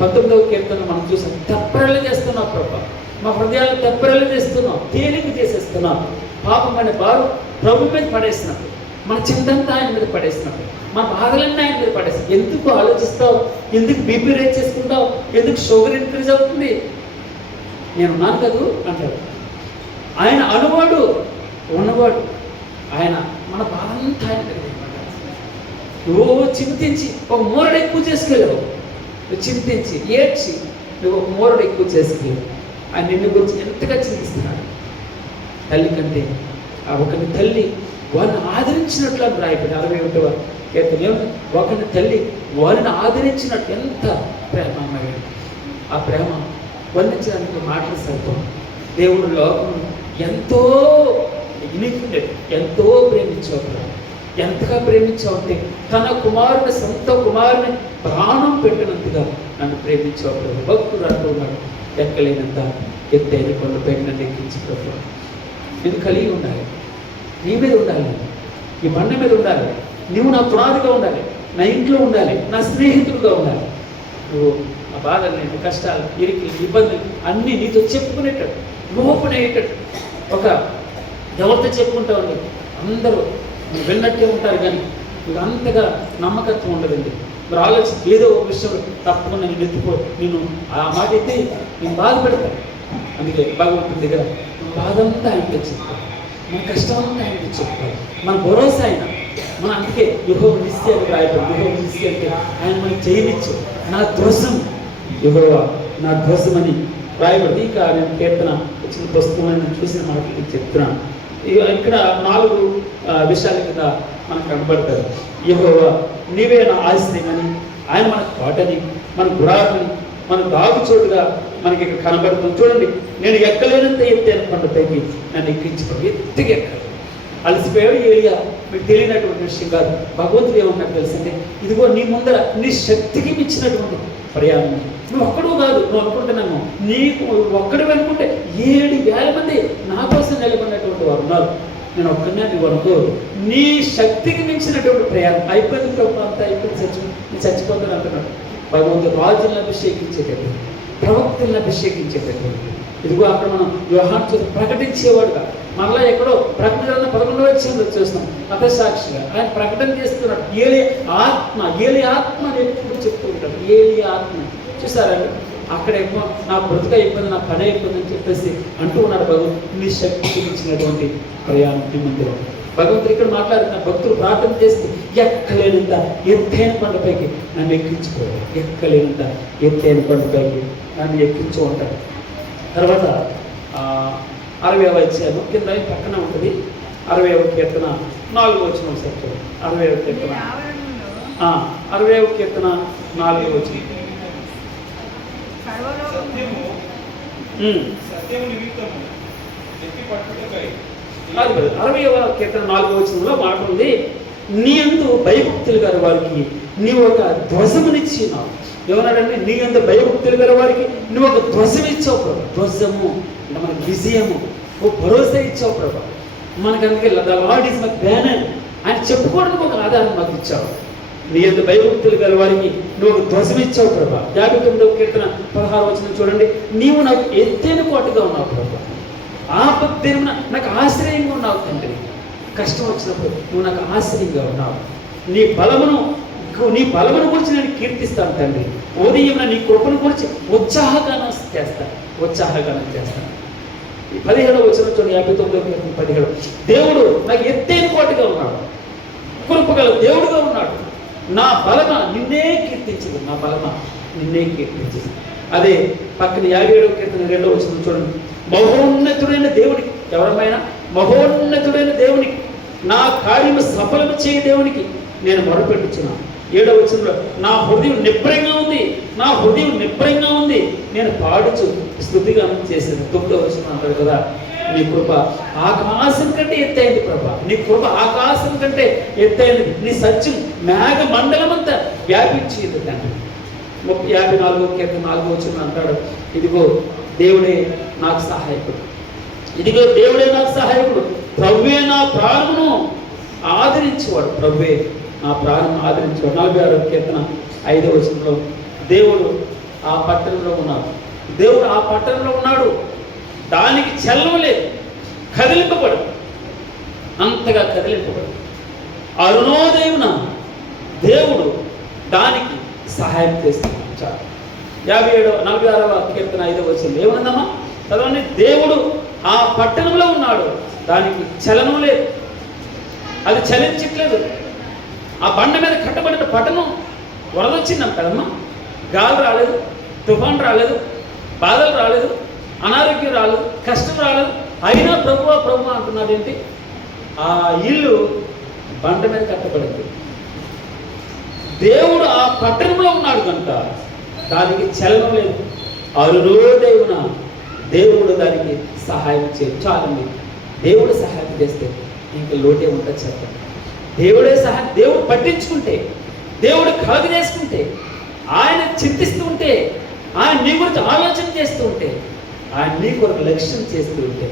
19వ కీర్తనలో మనం చూసాం, తెప్పరలు చేస్తున్నాం ప్రభా, మా హృదయాలు తెప్పరలు చేస్తున్నాం, తేలిక చేసేస్తున్నాం. పాపమైన బారు ప్రభు మీద పడేసినప్పుడు, మన చింతంతా ఆయన మీద పడేసినప్పుడు, మన బాధలన్నీ ఆయన మీద పడేస్తాం. ఎందుకు ఆలోచిస్తావు, ఎందుకు బీపీ రేజ్ చేసుకుంటావు, ఎందుకు షుగర్ ఇంక్రీజ్ అవుతుంది, నేను ఉన్నాను కదూ అంటాడు. ఆయన అనువాడు ఉన్నవాడు, ఆయన మన బాధంతా ఆయన మీద. నువ్వు చింతించి ఒక మూరడు ఎక్కువ చేసుకెళ్ళావు, నువ్వు చింతించి ఏడ్చి నువ్వు ఒక మూరడు ఎక్కువ చేసుకెళ్ళావు. ఆయన నిన్ను గురించి ఎంతగా చింతిస్తున్నాడు. తల్లి కంటే ఒకరి తల్లి వారిని ఆదరించినట్లు అని రాయబడి 61వ కీర్తన, ఒకరి తల్లి వారిని ఆదరించినట్టు. ఎంత ప్రేమ అమ్మాయి, ఆ ప్రేమ వర్ణించడానికి మాటలు సరిపోదు. దేవుడు లోకం ఎంతో ఎంతో ప్రేమించావు. ఎంతగా ప్రేమించావు అంటే తన కుమారుని, సొంత కుమారుని ప్రాణం పెట్టినంతగా నన్ను ప్రేమించావు. భక్తుడు అంటున్నాడు, ఎక్కలేనంత ఎత్తైన కొండపై నన్ను ఎక్కించి ప్రభు. నేను కలిగి ఉండాలి, నీ మీద ఉండాలి, ఈ బండ మీద ఉండాలి, నువ్వు నా పునాదిగా ఉండాలి, నా ఇంట్లో ఉండాలి, నా స్నేహితుడుగా ఉండాలి. నువ్వు ఆ బాధలు, కష్టాలు, ఇరుకులు, ఇబ్బందులు అన్నీ నీతో చెప్పుకునేటట్టు, ఓపెన్ అయ్యేటట్టు. ఒక ఎవరితో చెప్పుకుంటా ఉంది, అందరూ విన్నట్టే ఉంటారు కానీ మీకు అంతగా నమ్మకత్వం ఉండదండి. మరి ఆలోచన ఏదో ఒక విషయం తప్పకుండా నేను నేను ఆ మాట అయితే నేను బాధ పెడతాను. అందుకే భగవంతుడి దగ్గర బాధంతా ఆయనకి చెప్తాను, మన కష్టం అంతా ఆయనకి చెప్తాను, మన భరోసా ఆయన. మన అందుకే యెహోవా నిస్సి అని రాయబడి, యెహోవా నిస్సి అంటే ఆయన మనకి చేయనిచ్చు. నా ధ్వసం యెహోవా నా ధ్వసం అని రాయబడి. ఇక నేను కీర్తన వచ్చిన పుస్తకం చూసిన మాటలు చెప్తున్నాను. ఇక్కడ 4 విషయాల కింద మనకు కనబడతారు. యెహోవా నీవే నా ఆశ్రయమని, ఆయన మన కోటని, మన గుడారని, మన దాగుచోటుగా మనకి ఇక్కడ కనబడుతుంది. చూడండి, నేను ఎక్కలేనంత ఎత్తైన కొండపైకి నన్ను ఎక్కించుకోండి. ఎత్తుగా ఎక్కాలి. అలసిపోయాడు ఏలియా. మీకు తెలియనటువంటి విషయం కాదు. భగవంతుడు ఏమన్నట్టు తెలుసండి, ఇదిగో నీ ముందర నీ శక్తికి మించినటువంటి ప్రయాణం. నువ్వు ఒక్కడూ కాదు, నువ్వు అనుకుంటున్నాను నీకు ఒక్కడు అనుకుంటే 7,000 మంది నా కోసం నిలబడినటువంటి వారు ఉన్నారు. నేను ఒక్కనే నువ్వు అనుకో, నీ శక్తికి మించినటువంటి ప్రయాణం. అయిపోయింది ప్రభు, అంతా అయిపోయింది, నేను చచ్చిపోతాను అంటున్నాడు. భగవంతుడు రాజులను అభిషేకించేటటువంటి, ప్రవక్తలను అభిషేకించేటటువంటి. ఇదిగో అక్కడ మనం యోహాను ప్రకటించేవాడుగా, మళ్ళా ఎక్కడో ప్రకటన 11వ అధ్యాయంలో చూస్తాం. అపసాక్షిగా ఆయన ప్రకటన చేస్తున్నాడు. ఏలి ఆత్మ అని ఎప్పుడు చెప్తూ ఉంటాడు. ఏలి ఆత్మ చూసారండి. అక్కడేమో నా బ్రతుక అయిపోయింది, నా పని అయిపోయింది అని చెప్పేసి అంటూ ఉన్నాడు. భగవంతుడు నీ శక్తికి ఇచ్చినటువంటి ప్రయాణం నీ ముందులో. భగవంతుడు ఇక్కడ మాట్లాడుతున్న భక్తులు ప్రార్థన చేస్తే ఎక్కలేనంత ఎత్తైన కొండపైకి నన్ను ఎక్కించుకోవాలి, ఎక్కలేనంత ఎత్తైన కొండపైకి నన్ను ఎక్కించు ఉంటాడు. తర్వాత 60వ అధ్యాయం కింద పక్కన ఉంటుంది. 60వ కీర్తన 4వ వచనం ఒకసారి చూడండి. 60వ కీర్తన 60వ కీర్తన 4వ వచనం. సత్యము నిమిత్తము ఎత్తి పట్టుటకై 60వ కీర్తన 4వ వచనంలో మాట ఉంది, నీ యందు భయభక్తులు గల వారికి నీవు ఒక ధ్వజమునిచ్చినావు. ఏమన్నాడంటే, నీ యందు భయభక్తులు గల వారికి నువ్వు ఒక ధ్వజం ఇచ్చావు ప్రభు. ధ్వజము అంటే మనకు విజయము, ఓ భరోసా ఇచ్చావు ప్రభు. మనకు అందుకే the lord is my banner ఆయన చెప్పుకోవడానికి ఒక ఆధారం మాకు ఇచ్చావు. నీ యందు భయభక్తులు గల వారికి నువ్వు ఒక ధ్వజం ఇచ్చావు ప్రభు. 59వ కీర్తన 16వ వచనం చూడండి, నీవు నాకు ఎత్తైన కోటగా ఉన్నావు ప్రభు. ఆపద్దినమున నాకు ఆశ్రయంగా ఉన్నావు తండ్రి. కష్టం వచ్చినప్పుడు నువ్వు నాకు ఆశ్రయంగా ఉన్నావు. నీ బలమును గురించి నేను కీర్తిస్తాను తండ్రి. ఉదయం నీ కృపను గురించి ఉత్సాహగానం చేస్తాను. 17వ వచనం చూడండి, 59వ కీర్తన 17. దేవుడు నాకు ఎత్తైన కోటగా ఉన్నాడు, కృపగల దేవుడుగా ఉన్నాడు. నా బలమ నిన్నే కీర్తించదు, నా బలమ నిన్నే కీర్తించదు. అదే పక్కన 57వ కీర్తన 2వ వచనం చూడండి, మహోన్నతుడైన దేవుడికి, ఎవరమైనా మహోన్నతుడైన దేవునికి, నా కార్యము సఫలము చేయ దేవునికి నేను మొరపెట్టుచున్నాను. 7వ వచనంలో నా హృదయం నిబ్రంగా ఉంది, నేను పాడుచు స్తుతిగానం చేసేది. 9వ వచనం అంటారు కదా, నీ కృప ఆకాశం కంటే ఎత్తైంది ప్రభా. నీ కృప ఆకాశం కంటే ఎత్తైనది. నీ సత్యం మేఘ మండలం అంతా వ్యాపించింది తండ్రి. 54వ కీర్తన 4వ వచనం అంటాడు, ఇదిగో దేవుడే నాకు సహాయకుడు, ప్రభువే నా ప్రాణమును ఆదరించేవాడు. 46వ కీర్తన 5వ వచనంలో దేవుడు ఆ పట్టణంలో ఉన్నాడు, దానికి చలనం లేదు, కదిలింపబడు, అంతగా కదిలింపబడు. అరుణోదయమున దేవుడు దానికి సహాయం చేస్తున్నాడు. 46వ కీర్తన 5వ వచనం ఏమన్నదమ్మా చదవండి, దేవుడు ఆ పట్టణంలో ఉన్నాడు, దానికి చలనం లేదు, అది చలించట్లేదు. ఆ బండ మీద కట్టబడిన పట్టణం వరదొచ్చిందాం కదమ్మా, గాలి రాలేదు, తుఫాన్ రాలేదు, బాధలు రాలేదు, అనారోగ్యం రాలేదు, కష్టం రాలేదు, అయినా ప్రభు అంటున్నాడు. ఏంటి? ఆ ఇల్లు బండ మీద కట్టబడింది. దేవుడు ఆ పట్టణంలో ఉన్నాడు కనుక దానికి చలనం లేదు. అరుణోదయమున దేవుడు దానికి సహాయం చేయదు. చాలండి, దేవుడు సహాయం చేస్తే ఇంకా లోటే ఉంటుంది చెప్పండి. దేవుడు పట్టించుకుంటే, దేవుడు కలగ చేసుకుంటే, ఆయన చింతిస్తూ ఉంటే, ఆయన నీ గురించి ఆలోచన చేస్తూ ఉంటే, ఆయన నీ కొరకు లక్ష్యం చేస్తూ ఉంటే,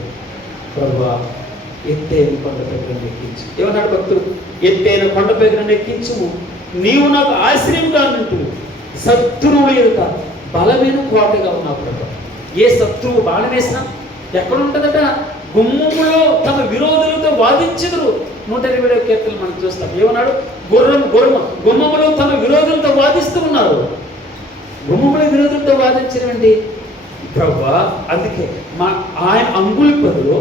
ప్రభువా ఎత్తైన కొండపైకి నన్ను ఎక్కించు. ఏమన్నాడు భక్తుడు? ఎత్తైన కొండపైకి నన్ను ఎక్కించుము, నీవు నాకు ఆశ్రయంగా ఉంటూ శత్రువుల ఎదుట బలమైన కోటగా ఉన్నావు ప్రభు. ఏ శత్రువు బాణం వేసినా ఎక్కడ ఉంటుందట? గుమ్మములో తమ విరోధులతో వాదించెదరు. 120వ కీర్తన మనం చూస్తాం. ఏమన్నాడు? గుమ్మములో తమ విరోధులతో వాదిస్తూ ఉన్నారు. గుమ్మముల విరోధులతో వాదించడండి ప్రభువా. అందుకే ఆయన అంబుల పొదిలో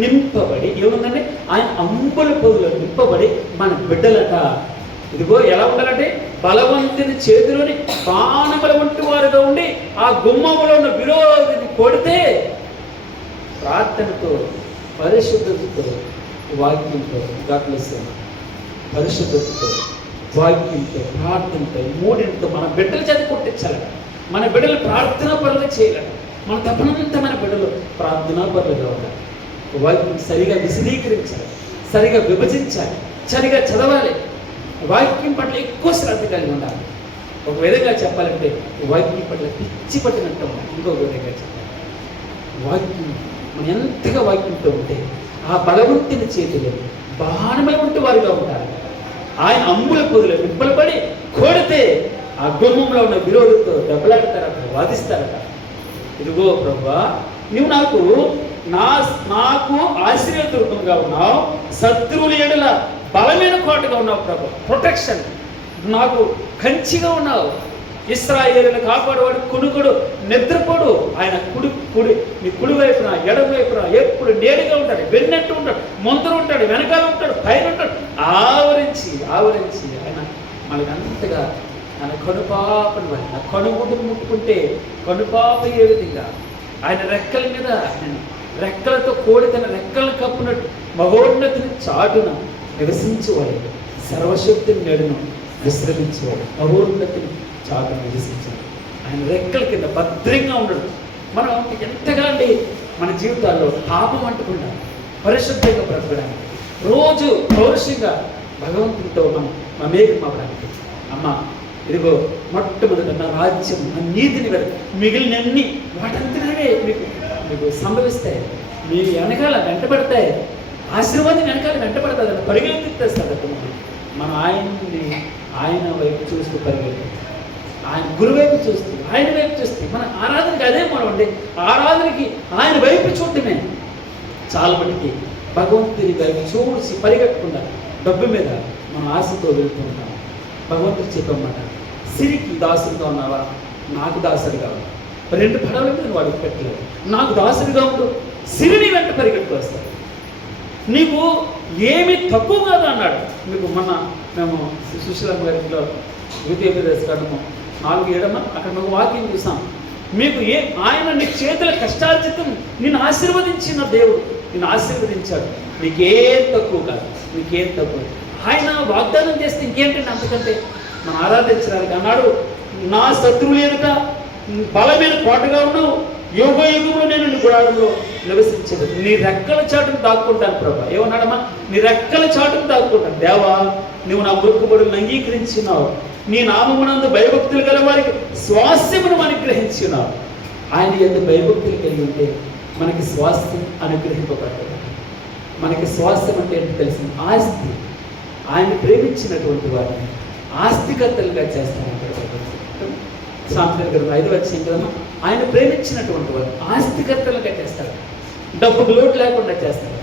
నింపబడి ఏముందండి? ఆయన అంబుల పొదిలో నింపబడి మన బిడ్డలట. ఇదిగో ఎలా ఉండాలంటే బలవంతుని చేతిలోని బాణముల వంటి వారుగా ఉండి ఆ గుమ్మములో ఉన్న విరోధిని కొడితే ప్రార్థనతో, పరిశుద్ధతతో, వాక్యంతో, పరిశుద్ధతతో, వాక్యంతో, ప్రార్థనతో, మూడింటితో మన బిడ్డల చేత కొట్టించాలట. మన బిడ్డలు ప్రార్థనా పరులు చేయాలట. మన తపనంతా మన బిడ్డలు ప్రార్థనా పరులుగా ఉండాలి. వాక్యం సరిగా విశదీకరించాలి, సరిగా విభజించాలి, సరిగా చదవాలి. వాక్యం పట్ల ఎక్కువ శ్రద్ధ కలిగి ఉండాలి. ఒక విధంగా చెప్పాలంటే వాక్యం పట్ల పిచ్చి పట్టినట్టు ఉండాలి. ఇంకొక విధంగా చెప్పాలి, వాక్యం మనం ఎంతగా వాక్యంతో ఉంటే ఆ బలవంతుని చేతిలో బాణముల వంటి వారుగా ఉంటారు. ఆయన అంబుల పొదిలో నింపలపడి కొడితే ఆ గుమ్మంలో ఉన్న విరోధులతో దెబ్బలాడతారట, వాదిస్తారట. ఇదిగో ప్రభువా, నువ్వు నాకు ఆశీర్వాదరూపంగా ఉన్నావు, శత్రువుల ఎడల బలమైన కోటగా ఉన్నావు ప్రభు. ప్రొటెక్షన్, నాకు కంచిగా ఉన్నావు. ఇశ్రాయేలును కాపాడేవాడు కునుకుడు, నిద్రపోడు. ఆయన నీ కుడి వైపున ఎడమ వైపున ఎప్పుడు నేడుగా ఉంటాడు, వెన్నట్టు ఉంటాడు, ముందర ఉంటాడు, వెనకాల ఉంటాడు, పైన ఉంటాడు. ఆవరించి ఆయన మనకి అంతగా ఆయన కనుపాపని వారి నా కనుగుడ్డును ముట్టుకుంటే కనుపాప ఏ విధంగా ఆయన రెక్కల మీద రెక్కలతో కోడి తన రెక్కలను కప్పునట్టు మహోన్నతిని చాటున నివసించేవాడు. సర్వశక్తిని నేడును విశ్రమించేవాడు. మహోన్నతిని చాటున నివసించాడు. ఆయన రెక్కల కింద భద్రంగా ఉండడు. మనం ఎంతగా అండి మన జీవితాల్లో పాపం అంటకుండా పరిశుద్ధంగా బ్రతకడానికి, రోజు పౌరుషంగా భగవంతుడితో మనం మమేకం అవ్వడానికి. అమ్మ ఇదిగో మొట్టమొదట నా రాజ్యం, నా నీతిని మిగిలినన్ని వాటంతనే మీకు సంభవిస్తాయి. మీ వెనకాల వెంటబడతాయి. ఆశీర్వాదం వెనకాల వెంటబడతాది. అలా పరిగెత్తిస్తాడు. మనం ఆయన వైపు చూస్తూ పరిగెత్తి, ఆయన గురు వైపు చూస్తూ, ఆయన వైపు చూస్తే మన ఆరాధనకి అదే మనం అండి. ఆరాధనకి ఆయన వైపు చూడటమే చాలా మటుకి భగవంతుని వైపు చూసి పరిగెట్టకుండా డబ్బు మీద మనం ఆశతో వెళ్తూ ఉంటాం. భగవంతుడు చెప్పమాట, సిరికి దాసుడిగా ఉన్నావా? నాకు దాసుడిగా ఉన్నా. 2 పడవల మీద వాడికి పెట్టలేదు. నాకు దాసుడిగా ఉంటూ సిరిని వెంట పరిగెట్టు వస్తాడు. నీకు ఏమి తక్కువ కాదు అన్నాడు. మీకు మేము సుశీలమ్మ గారిలో ద్వితీయ ప్రదేశము 4:7 అక్కడ మేము వాక్యం చూసాం. మీకు ఆయన నీ చేతుల కష్టార్జితం నిన్ను ఆశీర్వదించిన దేవుడు నిన్ను ఆశీర్వదించాడు. నీకేం తక్కువ కాదు, నీకేం తక్కువ. ఆయన వాగ్దానం చేస్తే ఇంకేంటంటే అంతకంటే మనం ఆరాధించడానికి అన్నాడు, నా శత్రువులు ఎదుట బలమైన కోటగా ఉన్నావు, యుగ యుగంలో నేను నీ గుడారంలో నివసించదు. నీ రెక్కల చాటును దాక్కుంటాను ప్రభా. ఏమన్నాడమ్మా? నీ రెక్కల చాటును దాక్కుంటాను. దేవా, నువ్వు నా మొక్కుబడులను అంగీకరించినావు. నీ నామమునందు భయభక్తులు గల వారికి స్వాస్థ్యమును అనుగ్రహించినావు. ఆయన ఎందుకు భయభక్తులు కలిగి ఉంటే మనకి స్వాస్థ్యం అనుగ్రహింపబడ్డది. మనకి స్వాస్థ్యం అంటే ఏంటి తెలిసింది? ఆస్తి. ఆయన ప్రేమించినటువంటి వారిని ఆస్తికర్తలుగా చేస్తానంటాడు. సామెతల గ్రంథం 5వ అధ్యాయం కదమ్మా. ఆయన ప్రేమించినటువంటి వారు ఆస్తికర్తలుగా చేస్తారు. డబ్బుకు లోటు లేకుండా చేస్తారు.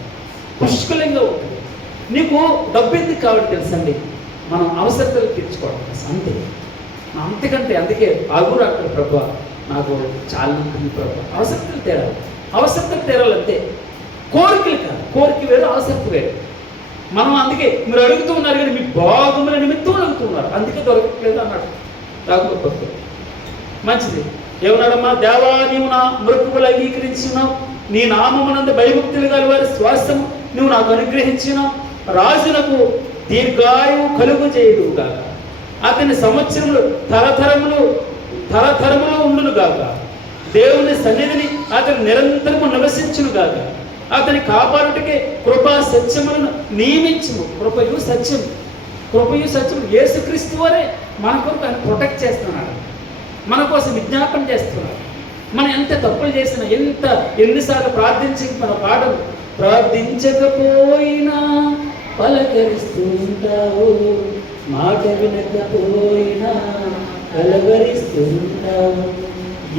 పుష్కలంగా ఉంటుంది. నీకు డబ్బు ఎందుకు కావాలి తెలుసండి? మనం అవసరతలు తీర్చుకోవడం అంతే. అంతకంటే అందుకే ఆగురు అక్కడ ప్రభు నాకు చాలా ఉంటుంది ప్రభు. అవసరతలు తీరాలంతే, కోరికలు కాదు. కోరిక వేరు, అవసరత వేరు. మనం అందుకే మీరు అడుగుతూ ఉన్నారు కానీ మీ బాగుముల నిమిత్తం అడుగుతున్నారు, అందుకే దొరకట్లేదు అన్నాడు రాఘవ భక్తుడు. మంచిది. ఏమన్నాడమ్మా? దేవా, నీవు నా మృక్కులు అంగీకరించినావు. నీ నామమునందు భయభక్తులు గల వారి శ్వాసము నువ్వు నాకు అనుగ్రహించినావు. రాజులకు దీర్ఘాయువు కలుగు చేయుదుగాక. అతని సంవత్సరములు తరతరములు ఉండును గాక. దేవుని సన్నిధిని అతను నిరంతరము నివసించునుగాక. అతని కాపాడుటకే కృపా సత్యములను నియమించుము. కృపయు సత్యము యేసుక్రీస్తు వారే మన కొరకు ఆయన ప్రొటెక్ట్ చేస్తున్నాడు, మన కోసం విజ్ఞాపన చేస్తున్నాడు. మనం ఎంత తప్పులు చేసినా, ఎన్నిసార్లు మన పాటలు ప్రార్థించకపోయినా పలకరిస్తూ ఉంటావు, మాట వినకపోయినా కలవరిస్తూ ఉంటావు.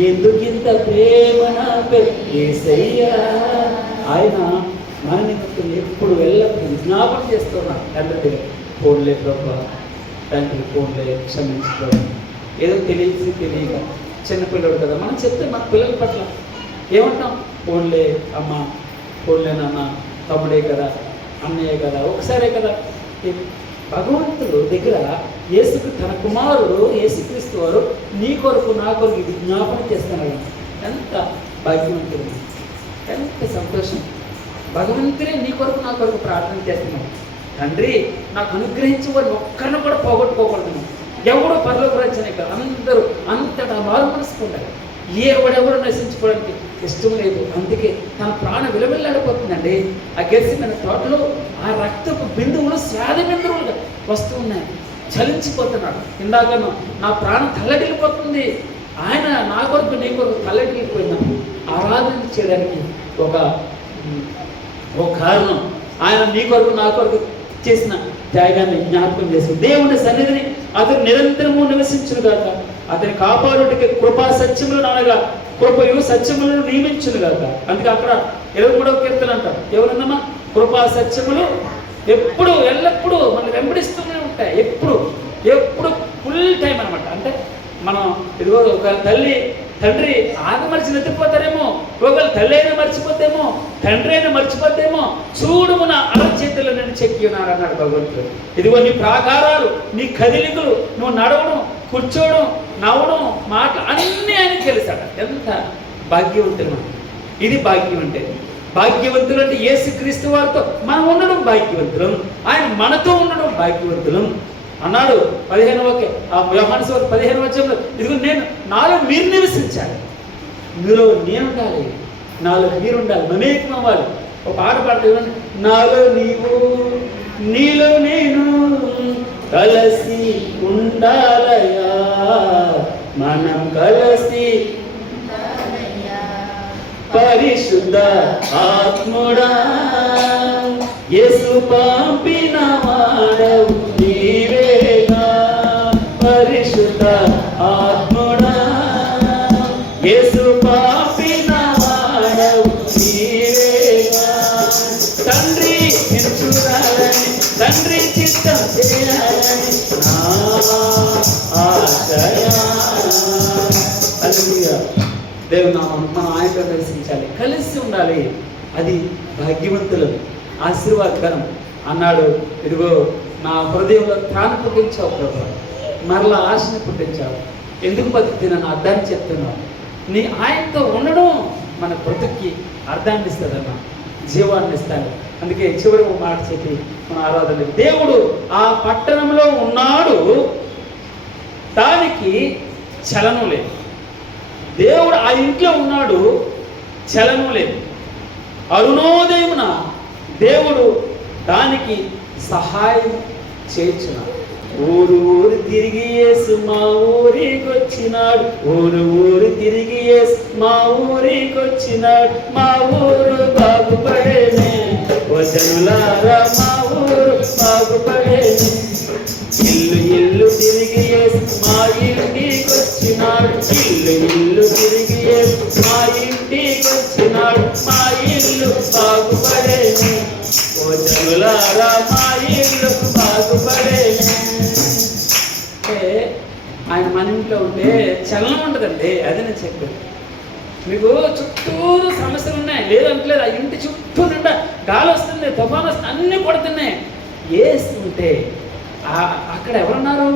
ఎందుకింత ప్రేమ నాపై యేసయ్యా. ఆయన మన నిమిత్తం ఎప్పుడు వెళ్ళప్పుడు జ్ఞాపకం చేస్తున్నాడు తండ్రి దగ్గర. ఫోన్లే ప్రభా, తండ్రి ఫోన్లే క్షమించుకోవడం. ఏదో తెలియక చిన్నపిల్లడు కదా, మనం చెప్తే మన పిల్లల పట్ల ఏమంటాం? ఫోన్లే అమ్మ, ఫోన్లే నాన్న, తమ్ముడే కదా, అన్నయ్య కదా, ఒకసారే కదా. భగవంతుడు దగ్గర యేసుకు తన కుమారుడు యేసుక్రీస్తు వారు నీ కొరకు నా కొరకు ఇది జ్ఞాపకం చేస్తున్నాడు. ఎంత భాగ్యవంతుడు, ఎంత సంతోషం. భగవంతుడే నీ కొరకు నా కొరకు ప్రార్థన చేస్తున్నాడు. తండ్రి నాకు అనుగ్రహించి వారిని ఒక్కరిని కూడా పోగొట్టుకోకూడదు. ఎవడో పరలోక రాజ్యానికి అందరూ అంతటా మారు మనసుకుంటారు. ఎవడెవరు నశించుకోవడానికి ఇష్టం లేదు. అందుకే తన ప్రాణం విలవిల్లాడిపోతుందండి. ఆ గెలిసిన తోటలో ఆ రక్తపు బిందువులు శ్వాద బిందువులుగా వస్తూ ఉన్నాయి. చలించిపోతున్నాడు. ఇందాక నా ప్రాణం తల్లడిల్లిపోతుంది. ఆయన నా కొరకు నీ కొరకు తల్లడిల్లిపోయినాను. ఆరాధన చేయడానికి ఒక కారణం ఆయన నీ కొరకు నా కొరకు చేసిన త్యాగాన్ని జ్ఞాపకం చేసి దేవుని సన్నిధిని అతను నిరంతరము నివసించును గాక. అతని కాపాడుటకి కృపా సత్యములు అనగా కృపయు సత్యములను నియమించును గాక. అందుకే అక్కడ 23వ కీర్తన అంటారు. ఎవరన్నా కృపా సత్యములు ఎప్పుడు ఎల్లప్పుడూ మనం వెంబడిస్తూనే ఉంటాయి. ఎప్పుడు ఫుల్ టైం అనమాట. అంటే మనం ఇదిగో ఒక తండ్రి ఆదమరిచి నిద్రపోతారేమో, ఒకళ్ళు తల్లి అయినా మర్చిపోతేమో, తండ్రి అయినా మర్చిపోతేమో, చూడుమున అరచేతులు నేను చెక్కి ఉన్నారు అన్నాడు భగవంతుడు. ఇదిగో నీ ప్రాకారాలు, నీ కదిలికలు, నువ్వు నడవడం, కూర్చోవడం, నవ్వడం, మాటలు అన్నీ ఆయనకి తెలుసాడు. ఎంత భాగ్యవంతులు మనం. ఇది భాగ్యం అంటే. భాగ్యవంతులు అంటే యేసుక్రీస్తు వారితో మనం ఉండడం భాగ్యవంతులం, ఆయన మనతో ఉండడం భాగ్యవంతులం అన్నాడు. 15వ యోహాను సువార్త 15వ వచనంలో ఇదిగో నేను నాలో మీరు నివసించాలి, మీలో నేను ఉండాలి, నాలో మీరు ఉండాలి, మమేకం అవ్వాలి. ఒక పాట పాడుతూ నాలో నీవు నీలో నేను కలిసి ఉండాలయా, మనం కలిసి పరిశుద్ధ ఆత్ముడా యేసు పంపిన వాడవు నీవేగా, పరిశుద్ధ ఆత్ముడా యేసు పంపిన వాడవు నీవేగా. తండ్రి నిన్ను చూడాలని, తండ్రి చిత్తం చేయాలని నా ఆశయా. హల్లెలూయా. దేవుని నామం మనం ఆయనతో దర్శించాలి, కలిసి ఉండాలి. అది భాగ్యవంతులు, ఆశీర్వాదకరం అన్నాడు. ఇదిగో నా హృదయంలో త్రాణ పుట్టించావు ప్రభు, మరలా ఆశని పుట్టించావు. ఎందుకు బతుకుతున్నాను అర్థాన్ని చెప్తున్నావు. నీ ఆయనతో ఉండడం మన బ్రతుక్కి అర్థాన్ని ఇస్తుందన్న, జీవాన్ని ఇస్తాడు. అందుకే చివరి మాట చెప్పి మన ఆరాధన, దేవుడు ఆ పట్టణంలో ఉన్నాడు, దానికి చలనం లేదు. దేవుడు ఆ ఇంట్లో ఉన్నాడు, చలనం లేదు. అరుణోదయమున దేవుడు దానికి సహాయం చేర్చున్నాడు. ఊరు తిరిగి యేసు మా ఊరికి వచ్చినాడు, ఊరు తిరిగి యేసు మా ఊరికి వచ్చినాడు, మా ఊరు బాగుపడేనే వచనులారా, మా ఊరు బాగుపడేనే. ఇల్లు తిరిగి యేసు మా ఇంటికి వచ్చినాడు, ఇల్లు తిరిగి యేసు మా ఇంటికి వచ్చినాడు, మా ఇల్లు బాగుపడేనే వచనులారా, మా ఇల్లు బాగుపడేనే. అంటే ఆయన మన ఇంట్లో ఉంటే చలనం ఉంటుందండి. అది నేను చెప్పాను మీకు. చుట్టూరు సమస్యలు ఉన్నాయి, లేదంటలేదు. ఆ ఇంటి చుట్టూ నిండా గాలి వస్తుంది, తుఫాను వస్తుంది, అన్నీ కొడుతున్నాయి. వేస్తుంటే అక్కడ ఎవరున్నారు?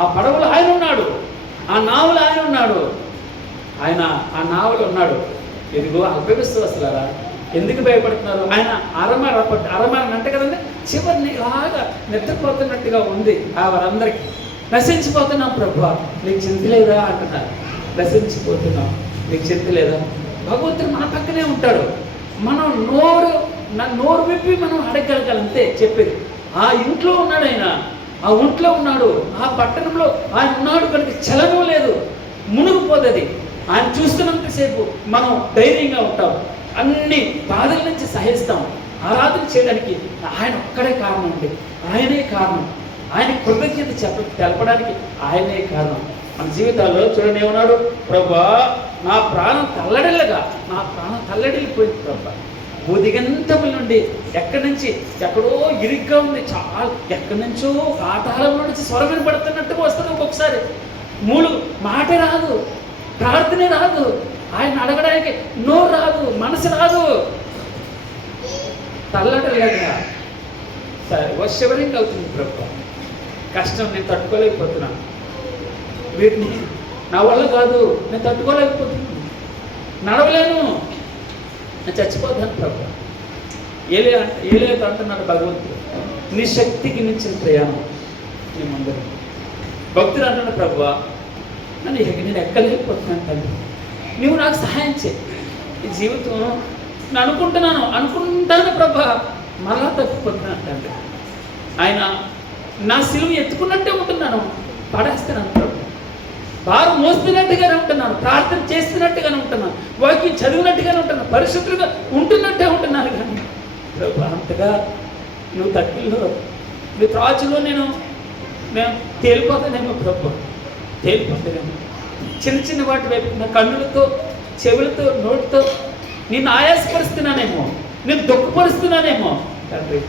ఆ పడవలో ఆయన ఉన్నాడు, ఆ నావలో ఆయన ఉన్నాడు, ఆయన ఆ నావలో ఉన్నాడు. ఇదిగో అల్పవిశ్వాసులారా, ఎందుకు భయపడుతున్నారు? ఆయన అరమార అంటే కదండి, చివరిని ఇలాగా నిద్రపోతున్నట్టుగా ఉంది. వారందరికీ నశించిపోతున్నాం ప్రభువా, నీకు చింత లేదా అంటున్నారు. నశించిపోతున్నాం, నీకు చింత లేదా? భగవంతుడు మన పక్కనే ఉంటాడు. మనం నోరు విప్పి మనం అడగగలగాలంతే చెప్పేది. ఆ ఇంట్లో ఉన్నాడు ఆయన, ఆ ఒంట్లో ఉన్నాడు, ఆ పట్టణంలో ఆయన ఉన్నాడు కనుక చలనం లేదు, మునిగిపోతుంది. ఆయన చూస్తున్నంతసేపు మనం ధైర్యంగా ఉంటాం, అన్ని బాధల నుంచి సహిస్తాం. ఆరాధన చేయడానికి ఆయన ఒక్కడే కారణం అండి, ఆయనే కారణం. ఆయన కృతజ్ఞత తెలపడానికి ఆయనే కారణం. మన జీవితాల్లో చూడండి ఏమన్నాడు, ప్రభా నా ప్రాణం తల్లడిల్లిపోయింది ప్రభా, భూదిగంతముల నుండి ఎక్కడి నుంచి ఎక్కడో ఇరుగ్గా ఉంది, చాలా ఎక్కడి నుంచో పాతాళం నుంచి స్వరం వినపడుతున్నట్టుగా వస్తుంది. ఒక్కొక్కసారి మాట రాదు, ప్రార్థనే రాదు, ఆయన అడగడానికి నోరు రాదు, మనసు రాదు, తల్లడలేక సరే వర్షవరింగ్ అవుతుంది ప్రభు. కష్టం నేను తట్టుకోలేకపోతున్నాను, వీటిని నా వల్ల కాదు, నేను తట్టుకోలేకపోతున్నాను, నడవలేను, నేను చచ్చిపోతాను ప్రభు. ఏలేత అంటున్నాడు భగవంతుడు, నీ శక్తికి మించిన ప్రయాణం నీ ముందర. భక్తుడు అంటున్నాడు, ప్రభు నేను ఎక్కలేకపోతున్నాను తండ్రి, నువ్వు నాకు సహాయం చేయి. ఈ జీవితం నేను అనుకుంటాను ప్రభా, మరలా తప్పిపోతున్నాను తండ్రి. ఆయన నా సిలువ ఎత్తుకున్నట్టే ఉంటున్నాను, పడేస్తున్నాను ప్రభు. భారం మోస్తున్నట్టుగానే ఉంటున్నాను, ప్రార్థన చేస్తున్నట్టుగానే ఉంటున్నాను, వాక్యం చదివినట్టుగానే ఉంటున్నాను, పరిశుద్ధులుగా ఉంటున్నట్టే ఉంటున్నాను. కానీ ప్రభు అంతగా నువ్వు తగ్గిల్లో నువ్వు త్రాచులో నేను తేలిపోతానేమో ప్రభు, తేలిపోతానేమో. చిన్న వాటి వైపు నా కన్నులతో, చెవులతో, నోటితో నిన్ను ఆయాసపరుస్తున్నానేమో, నేను దుఃఖపరుస్తున్నానేమో తండ్రి.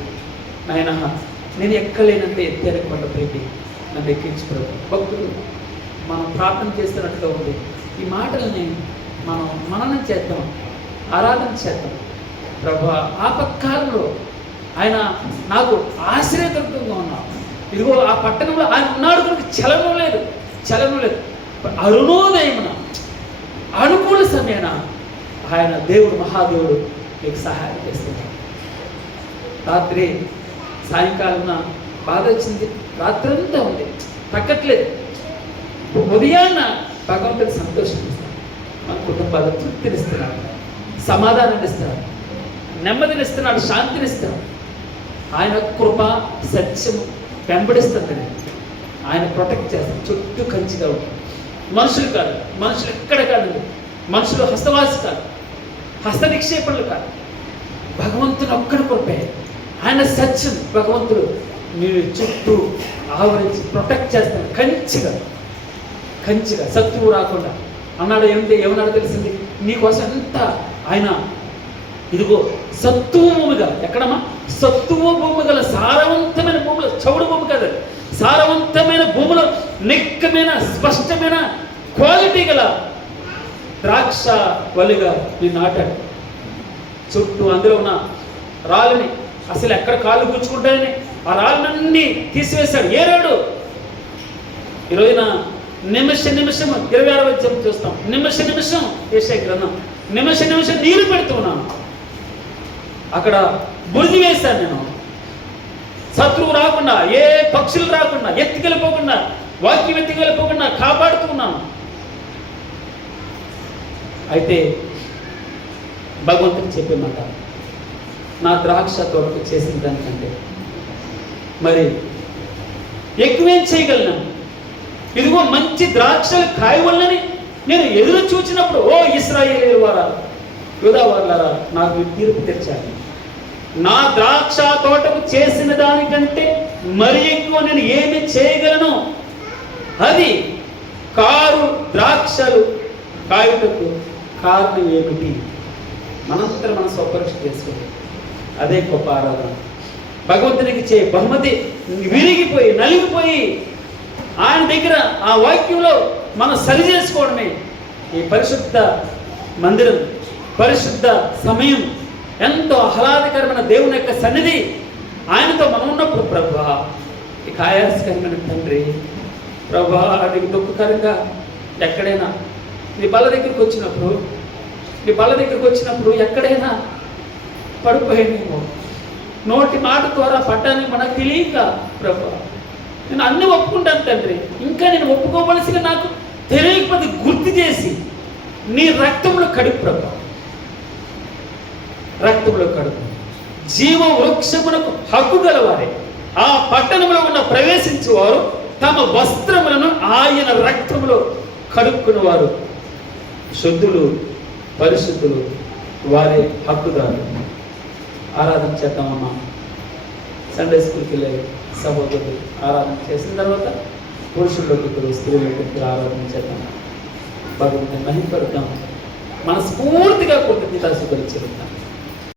నాయన నేను ఎక్కలేనంటే ఎత్తైన కొండపైకి నన్ను ఎక్కించు ప్రభు. భక్తులు మనం ప్రార్థన చేస్తున్నట్టుగా ఉంది. ఈ మాటల్ని మనం మననం చేద్దాం, ఆరాధన చేద్దాం. ప్రభు ఆపత్కాలంలో ఆయన నాకు ఆశ్రయదుర్గంగా ఉన్నాడు. ఇదిగో ఆ పట్టణంలో ఆయన ఉన్నాడు కనుక చలనం లేదు. అరుణోదయమున అనుకూల సమయాన ఆయన దేవుడు, మహాదేవుడు నీకు సహాయం చేస్తున్నాడు. రాత్రి సాయంకాలం బాధ వచ్చింది, రాత్రి అంతా ఉంది, తగ్గట్లేదు. ఉదయాన్న భగవంతుడు సంతోషం ఇస్తాడు, మన కుటుంబాలకు తృప్తినిస్తున్నాడు, సమాధానాన్ని ఇస్తాడు, నెమ్మదినిస్తున్నాడు, శాంతినిస్తాడు. ఆయన కృప సత్యము వెంబడిస్తుందని ఆయన ప్రొటెక్ట్ చేస్తాడు. చుట్టూ కంచిగా ఉంటుంది. మనుషులు కాదు, మనుషులు ఎక్కడ కాదు, మనుషులు హస్తవాసి కాదు, హస్త నిక్షేపణలు కాదు, భగవంతుని ఒక్కడి కృపే. ఆయన సత్యం భగవంతుడు మీరు చుట్టూ ఆవరించి ప్రొటెక్ట్ చేస్తాడు. కంచిగా శత్రువు రాకుండా అన్నాడు. ఏమన్నాడు తెలిసింది, నీకోసం ఎంత ఆయన ఇదిగో సత్తువ భూమిగా, ఎక్కడమ్మా సత్తువ భూమి గల సారవంతమైన భూములు, చౌడు భూమి కదా, సారవంతమైన భూములో నిక్కమైన స్పష్టమైన క్వాలిటీ గల ద్రాక్ష వల్లిగా నేను నాటాడు. చుట్టూ అందులో ఉన్న రాళ్ళని అసలు ఎక్కడ కాళ్ళు గుచ్చుకుంటాయని ఆ రాళ్ళన్నీ తీసివేశాడు, ఏరాడు. ఈరోజున నిమిషం 26వ అధ్యాయం చూస్తాం. నిమిషం యెషయా గ్రంథం, నిమిషం నీరు పెడుతున్నాను, అక్కడ బురిది వేశాను నేను. శత్రువు రాకుండా, ఏ పక్షులు రాకుండా, ఎత్తికెళ్ళిపోకుండా, వాక్యం ఎత్తికెళ్ళిపోకుండా కాపాడుతున్నాను. అయితే భగవంతుడు చెప్పేమాట, నా ద్రాక్ష తోటకు చేసిన దానికంటే మరి ఎక్కువేం చేయగలను. ఇదిగో మంచి ద్రాక్షలు కాయవల్లని నేను ఎదురు చూచినప్పుడు, ఓ ఇశ్రాయేలీయుల వారా, యూదా వారులారా, నాకు తీర్పు తెచ్చాను. నా ద్రాక్ష తోటకు చేసిన దానికంటే మరి ఎక్కువ నేను ఏమి చేయగలను. అది కారు ద్రాక్షలు కాయుటకు కారణం ఏమిటి? మనంతరం మనం స్వపరీక్ష చేసుకోవాలి. అదే గొప్ప ఆరాధన. భగవంతునికి ఇచ్చే బహుమతి విరిగిపోయి నలిగిపోయి ఆయన దగ్గర ఆ వాక్యంలో మనం సరి చేసుకోవడమే ఈ పరిశుద్ధ మందిరం, పరిశుద్ధ సమయం, ఎంతో ఆహ్లాదకరమైన దేవుని యొక్క సన్నిధి. ఆయనతో మనం ఉన్నప్పుడు ప్రభా, ఈ ఆయాసకరమైన తండ్రి, ప్రభా నీకు దుఃఖకరంగా ఎక్కడైనా నీ బల్ల దగ్గరికి వచ్చినప్పుడు ఎక్కడైనా పడిపోయానేమో, నోటి మాట ద్వారా పడ్డానికి మనకు తెలియక ప్రభా, నేను అన్ని ఒప్పుకుంటాను తండ్రి, ఇంకా నేను ఒప్పుకోవలసిన నాకు తెలియకపోతే గుర్తు చేసి నీ రక్తంలో కడుపు ప్రభా, రక్తంలో కడుపు. జీవ వృక్షమునకు హక్కు గలవారే ఆ పట్టణంలో ఉన్న ప్రవేశించేవారు తమ వస్త్రములను ఆయన రక్తములో కడుక్కునేవారు శుద్ధులు, పరిశుద్ధులు, వారే హక్కుదారులు. ఆరాధన చేద్దామన్నా. సండే స్కూల్కి వెళ్ళే సహోదరులు ఆరాధన చేసిన తర్వాత పురుషుల్లోకి ఇద్దరు స్త్రీలోకి ఇద్దరు ఆరాధన చేద్దాం, భగవంతుని మహిమపడతాం, మనస్ఫూర్తిగా కృతజ్ఞతాస్తుతులు చెల్లిద్దాం.